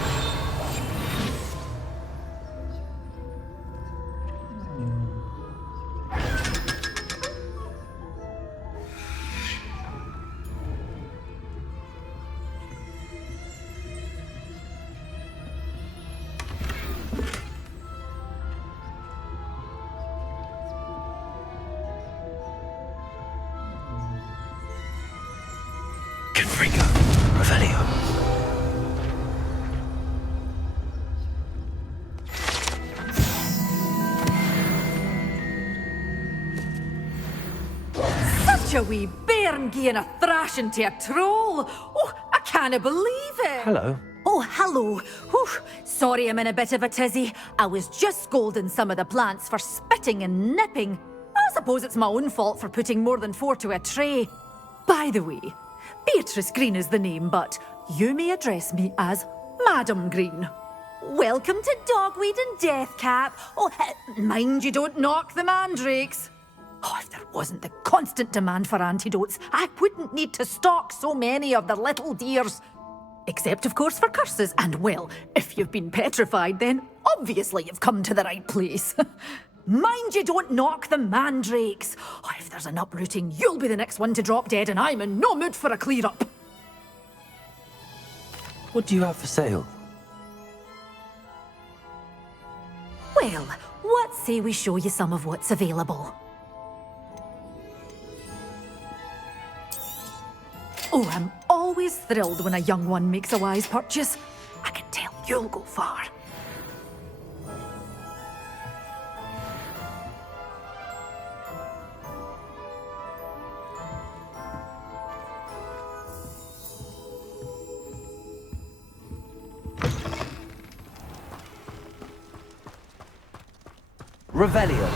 Such a wee bairn gieing a thrashing to a troll. Oh, I can't believe it. Hello. Oh, hello. Whew. Sorry I'm in a bit of a tizzy. I was just scolding some of the plants for spitting and nipping. I suppose it's my own fault for putting more than 4 to a tray. By the way, Beatrice Green is the name, but you may address me as Madam Green. Welcome to Dogweed and Deathcap. Oh, mind you don't knock the mandrakes. Oh, if there wasn't the constant demand for antidotes, I wouldn't need to stock so many of the little dears. Except, of course, for curses. And, well, if you've been petrified, then obviously you've come to the right place. Mind you don't knock the mandrakes. Oh, if there's an uprooting, you'll be the next one to drop dead, and I'm in no mood for a clear-up. What do you have for sale? Well, what say we show you some of what's available? Oh, I'm always thrilled when a young one makes a wise purchase. I can tell you'll go far. Revelio.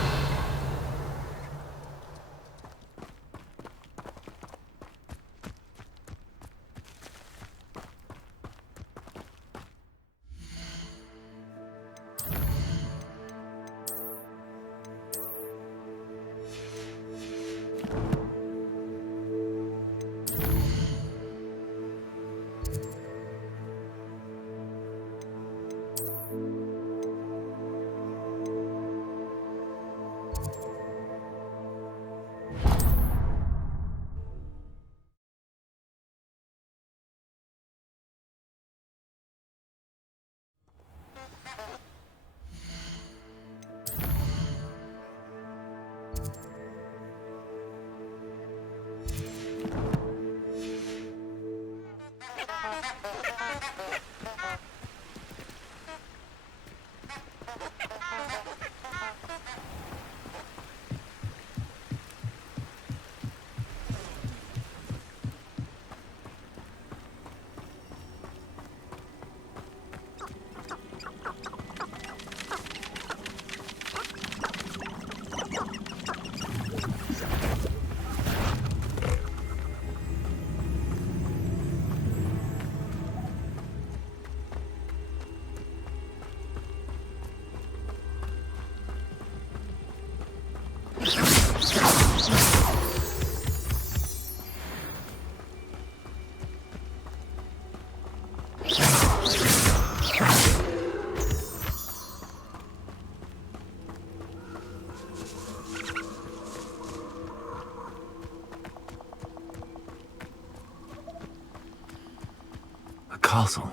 Castle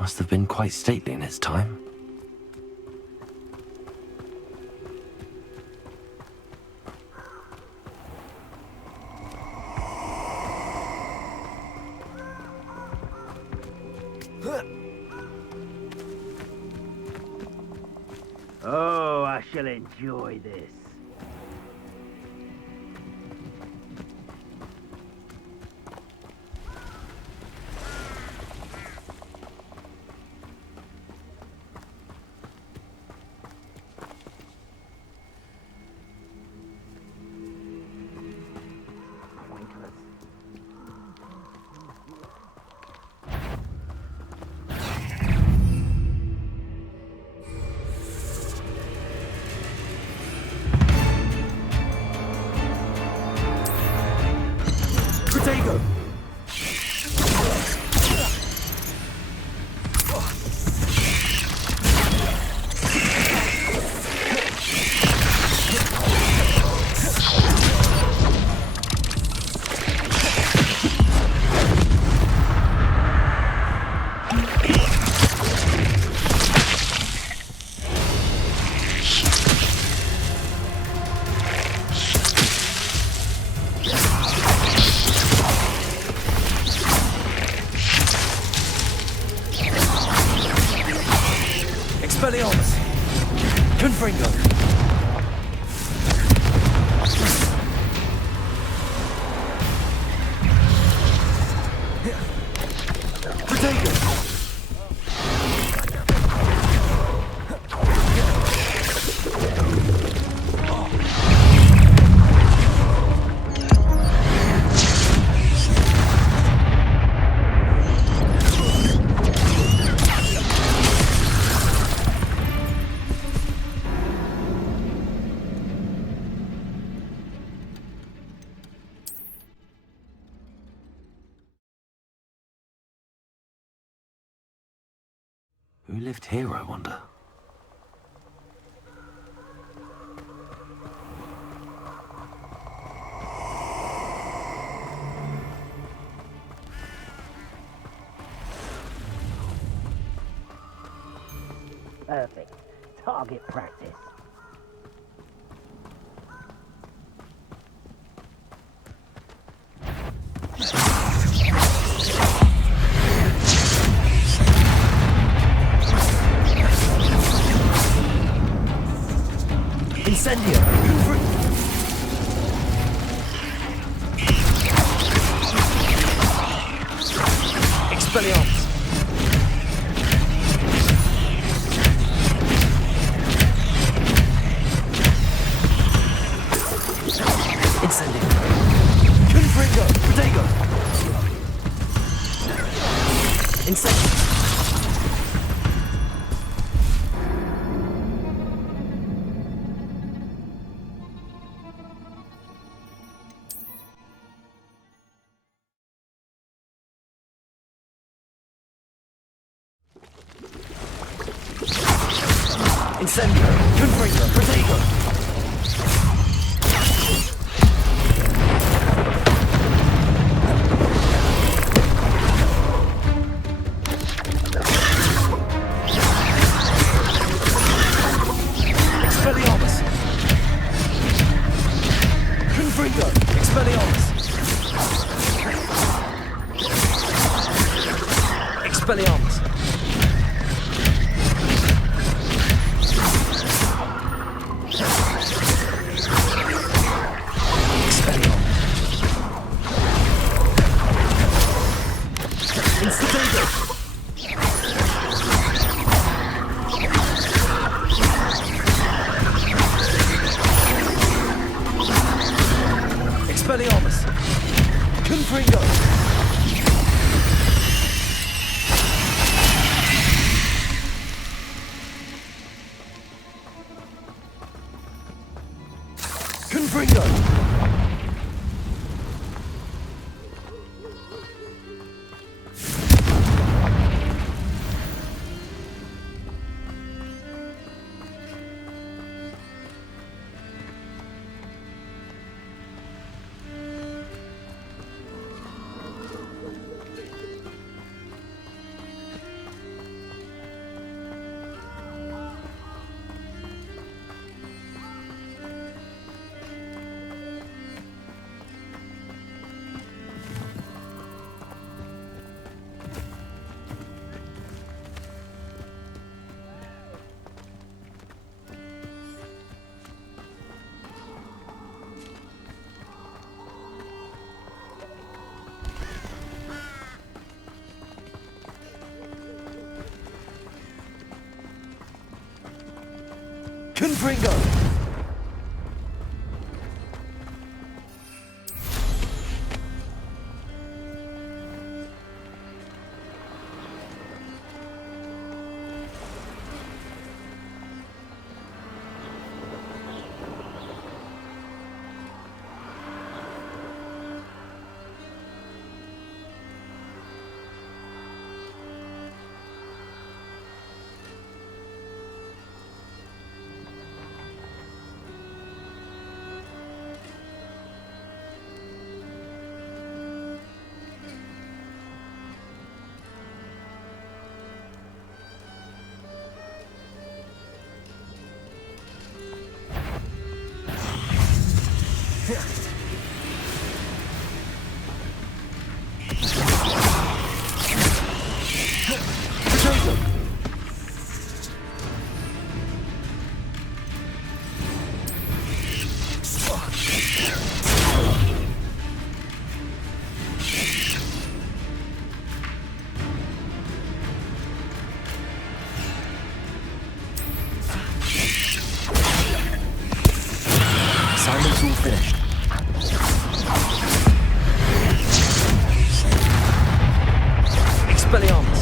must have been quite stately in its time. Oh, I shall enjoy this. Who lived here, I wonder? perfect. Target practice. Incendio! Expelliarmus! Incendio! Confringo! Protego! Incendio! Incendio! Confringo! Protego! Expelliarmus! Confringo! Expelliarmus! Expelliarmus! Expelliarmus! Confringo! Confringo! Confringo! Assignment's all finished. Expelliarmus!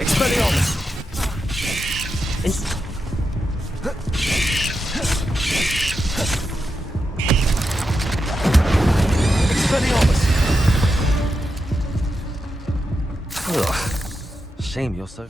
Expelliarmus! Expelliarmus! Ugh. Shame you're so...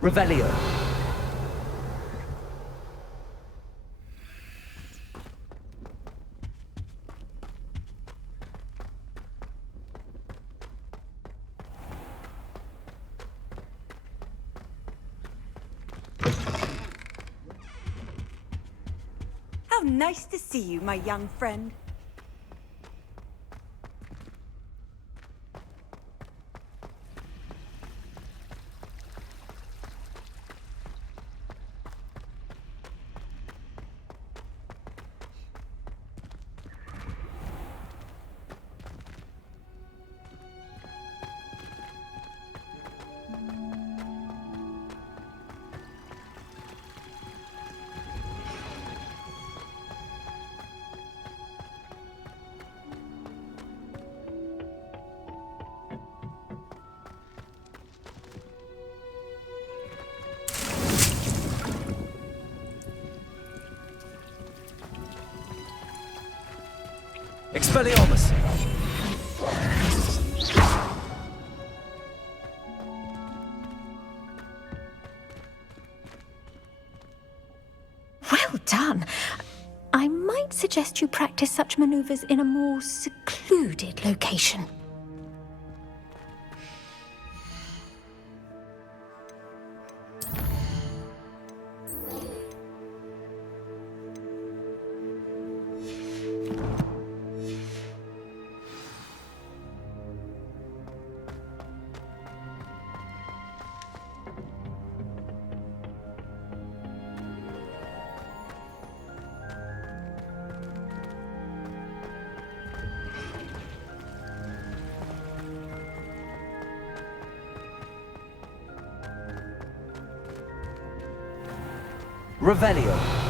Revelio. How nice to see you, my young friend. Expelliarmus! Well done. I might suggest you practice such maneuvers in a more secluded location. Revelio.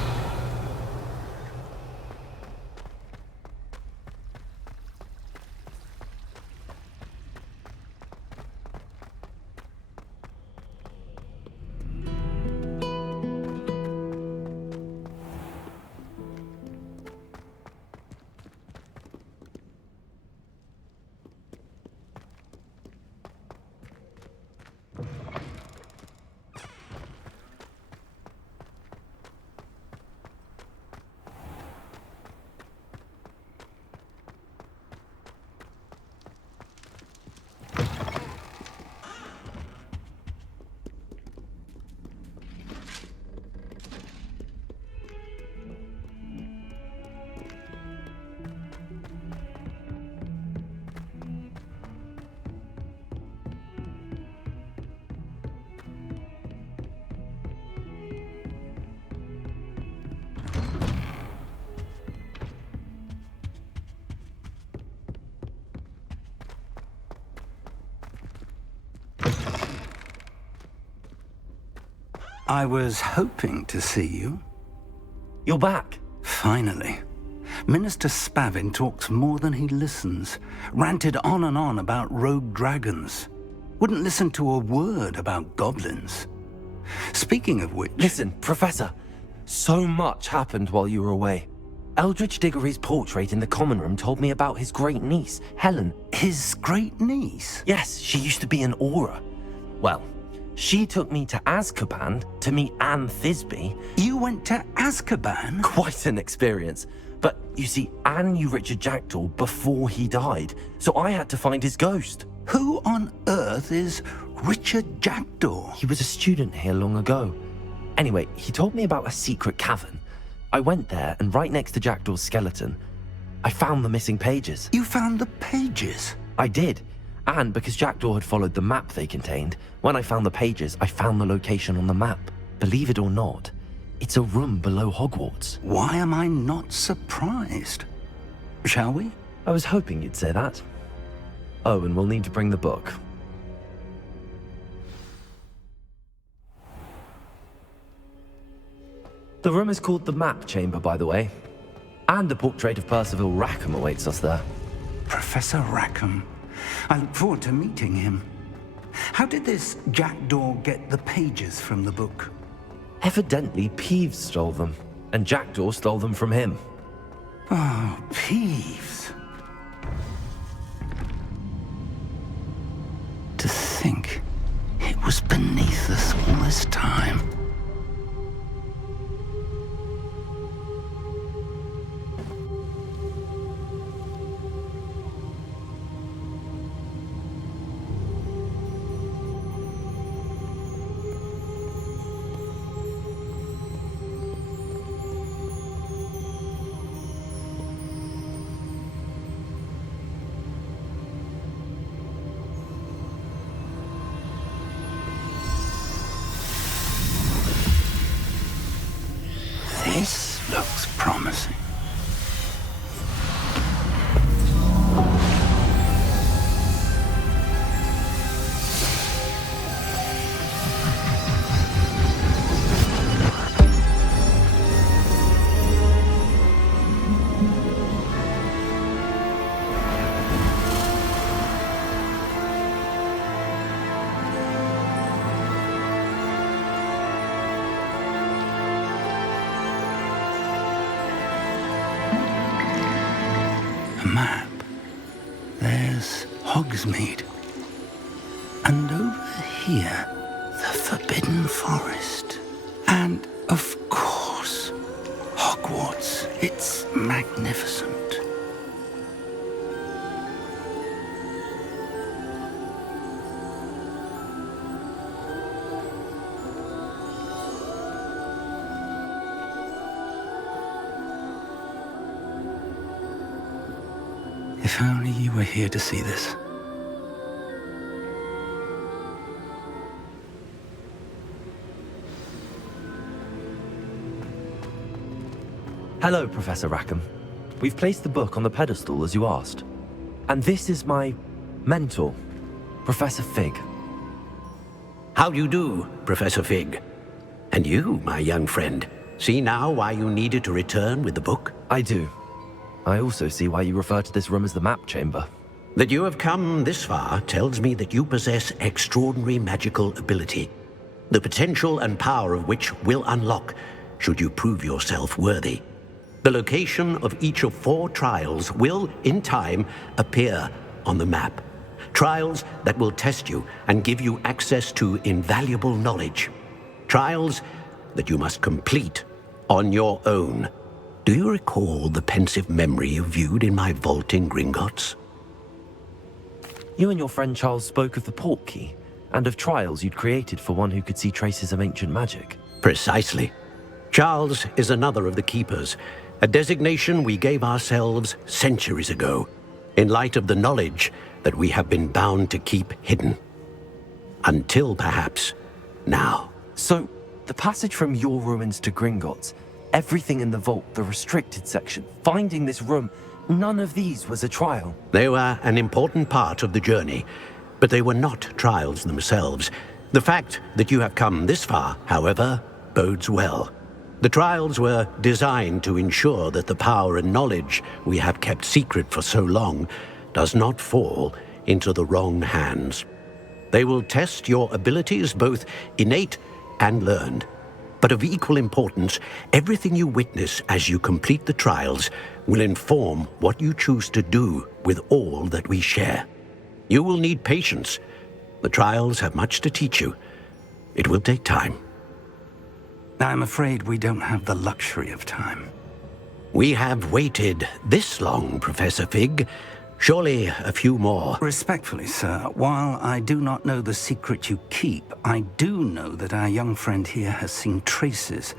I was hoping to see you. You're back. Finally. Minister Spavin talks more than he listens. Ranted on and on about rogue dragons. Wouldn't listen to a word about goblins. Speaking of which... Listen, Professor. So much happened while you were away. Eldridge Diggory's portrait in the common room told me about his great niece, Helen. His great niece? Yes, she used to be an Auror. Well, she took me to Azkaban to meet Anne Thisbe. You went to Azkaban? Quite an experience. But, you see, Anne knew Richard Jackdaw before he died, so I had to find his ghost. Who on earth is Richard Jackdaw? He was a student here long ago. Anyway, he told me about a secret cavern. I went there, and right next to Jackdaw's skeleton, I found the missing pages. You found the pages? I did. And because Jackdaw had followed the map they contained, when I found the pages, I found the location on the map. Believe it or not, it's a room below Hogwarts. Why am I not surprised? Shall we? I was hoping you'd say that. Oh, and we'll need to bring the book. The room is called the Map Chamber, by the way. And a portrait of Percival Rackham awaits us there. Professor Rackham. I look forward to meeting him. How did this jackdaw get the pages from the book? Evidently, Peeves stole them, and Jackdaw stole them from him. Oh, Peeves. To think it was beneath us all this time. This looks promising. A map. There's Hogsmeade. And over here, the Forbidden Forest. And, of course, Hogwarts. It's magnificent. If only you were here to see this. Hello, Professor Rackham. We've placed the book on the pedestal as you asked. And this is my mentor, Professor Fig. How do you do, Professor Fig? And you, my young friend, see now why you needed to return with the book? I do. I also see why you refer to this room as the map chamber. That you have come this far tells me that you possess extraordinary magical ability, the potential and power of which will unlock should you prove yourself worthy. The location of each of 4 trials will, in time, appear on the map. Trials that will test you and give you access to invaluable knowledge. Trials that you must complete on your own. Do you recall the pensive memory you viewed in my vault in Gringotts? You and your friend Charles spoke of the portkey, and of trials you'd created for one who could see traces of ancient magic. Precisely. Charles is another of the Keepers, a designation we gave ourselves centuries ago, in light of the knowledge that we have been bound to keep hidden. Until perhaps now. So, the passage from your ruins to Gringotts, everything in the vault, the restricted section, finding this room, none of these was a trial. They were an important part of the journey, but they were not trials themselves. The fact that you have come this far, however, bodes well. The trials were designed to ensure that the power and knowledge we have kept secret for so long does not fall into the wrong hands. They will test your abilities, both innate and learned. But of equal importance, everything you witness as you complete the trials will inform what you choose to do with all that we share. You will need patience. The trials have much to teach you. It will take time. I'm afraid we don't have the luxury of time. We have waited this long, Professor Fig. Surely a few more. Respectfully, sir, while I do not know the secret you keep, I do know that our young friend here has seen traces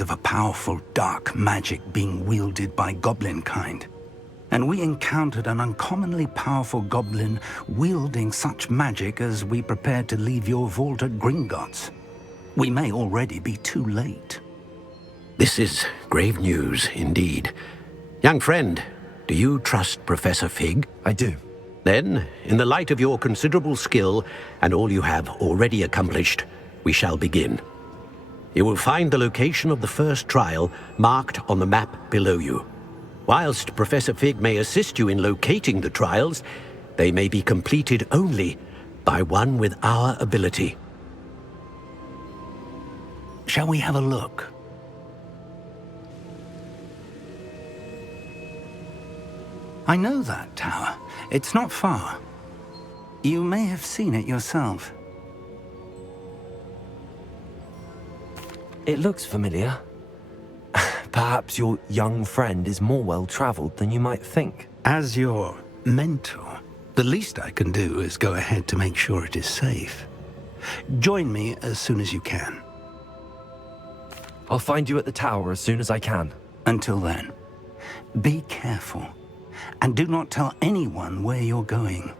of a powerful dark magic being wielded by goblin kind. And we encountered an uncommonly powerful goblin wielding such magic as we prepared to leave your vault at Gringotts. We may already be too late. This is grave news indeed. Young friend, do you trust Professor Fig? I do. Then, in the light of your considerable skill and all you have already accomplished, we shall begin. You will find the location of the first trial marked on the map below you. Whilst Professor Fig may assist you in locating the trials, they may be completed only by one with our ability. Shall we have a look? I know that tower. It's not far. You may have seen it yourself. It looks familiar. Perhaps your young friend is more well-traveled than you might think. As your mentor, the least I can do is go ahead to make sure it is safe. Join me as soon as you can. I'll find you at the tower as soon as I can. Until then, be careful, and do not tell anyone where you're going.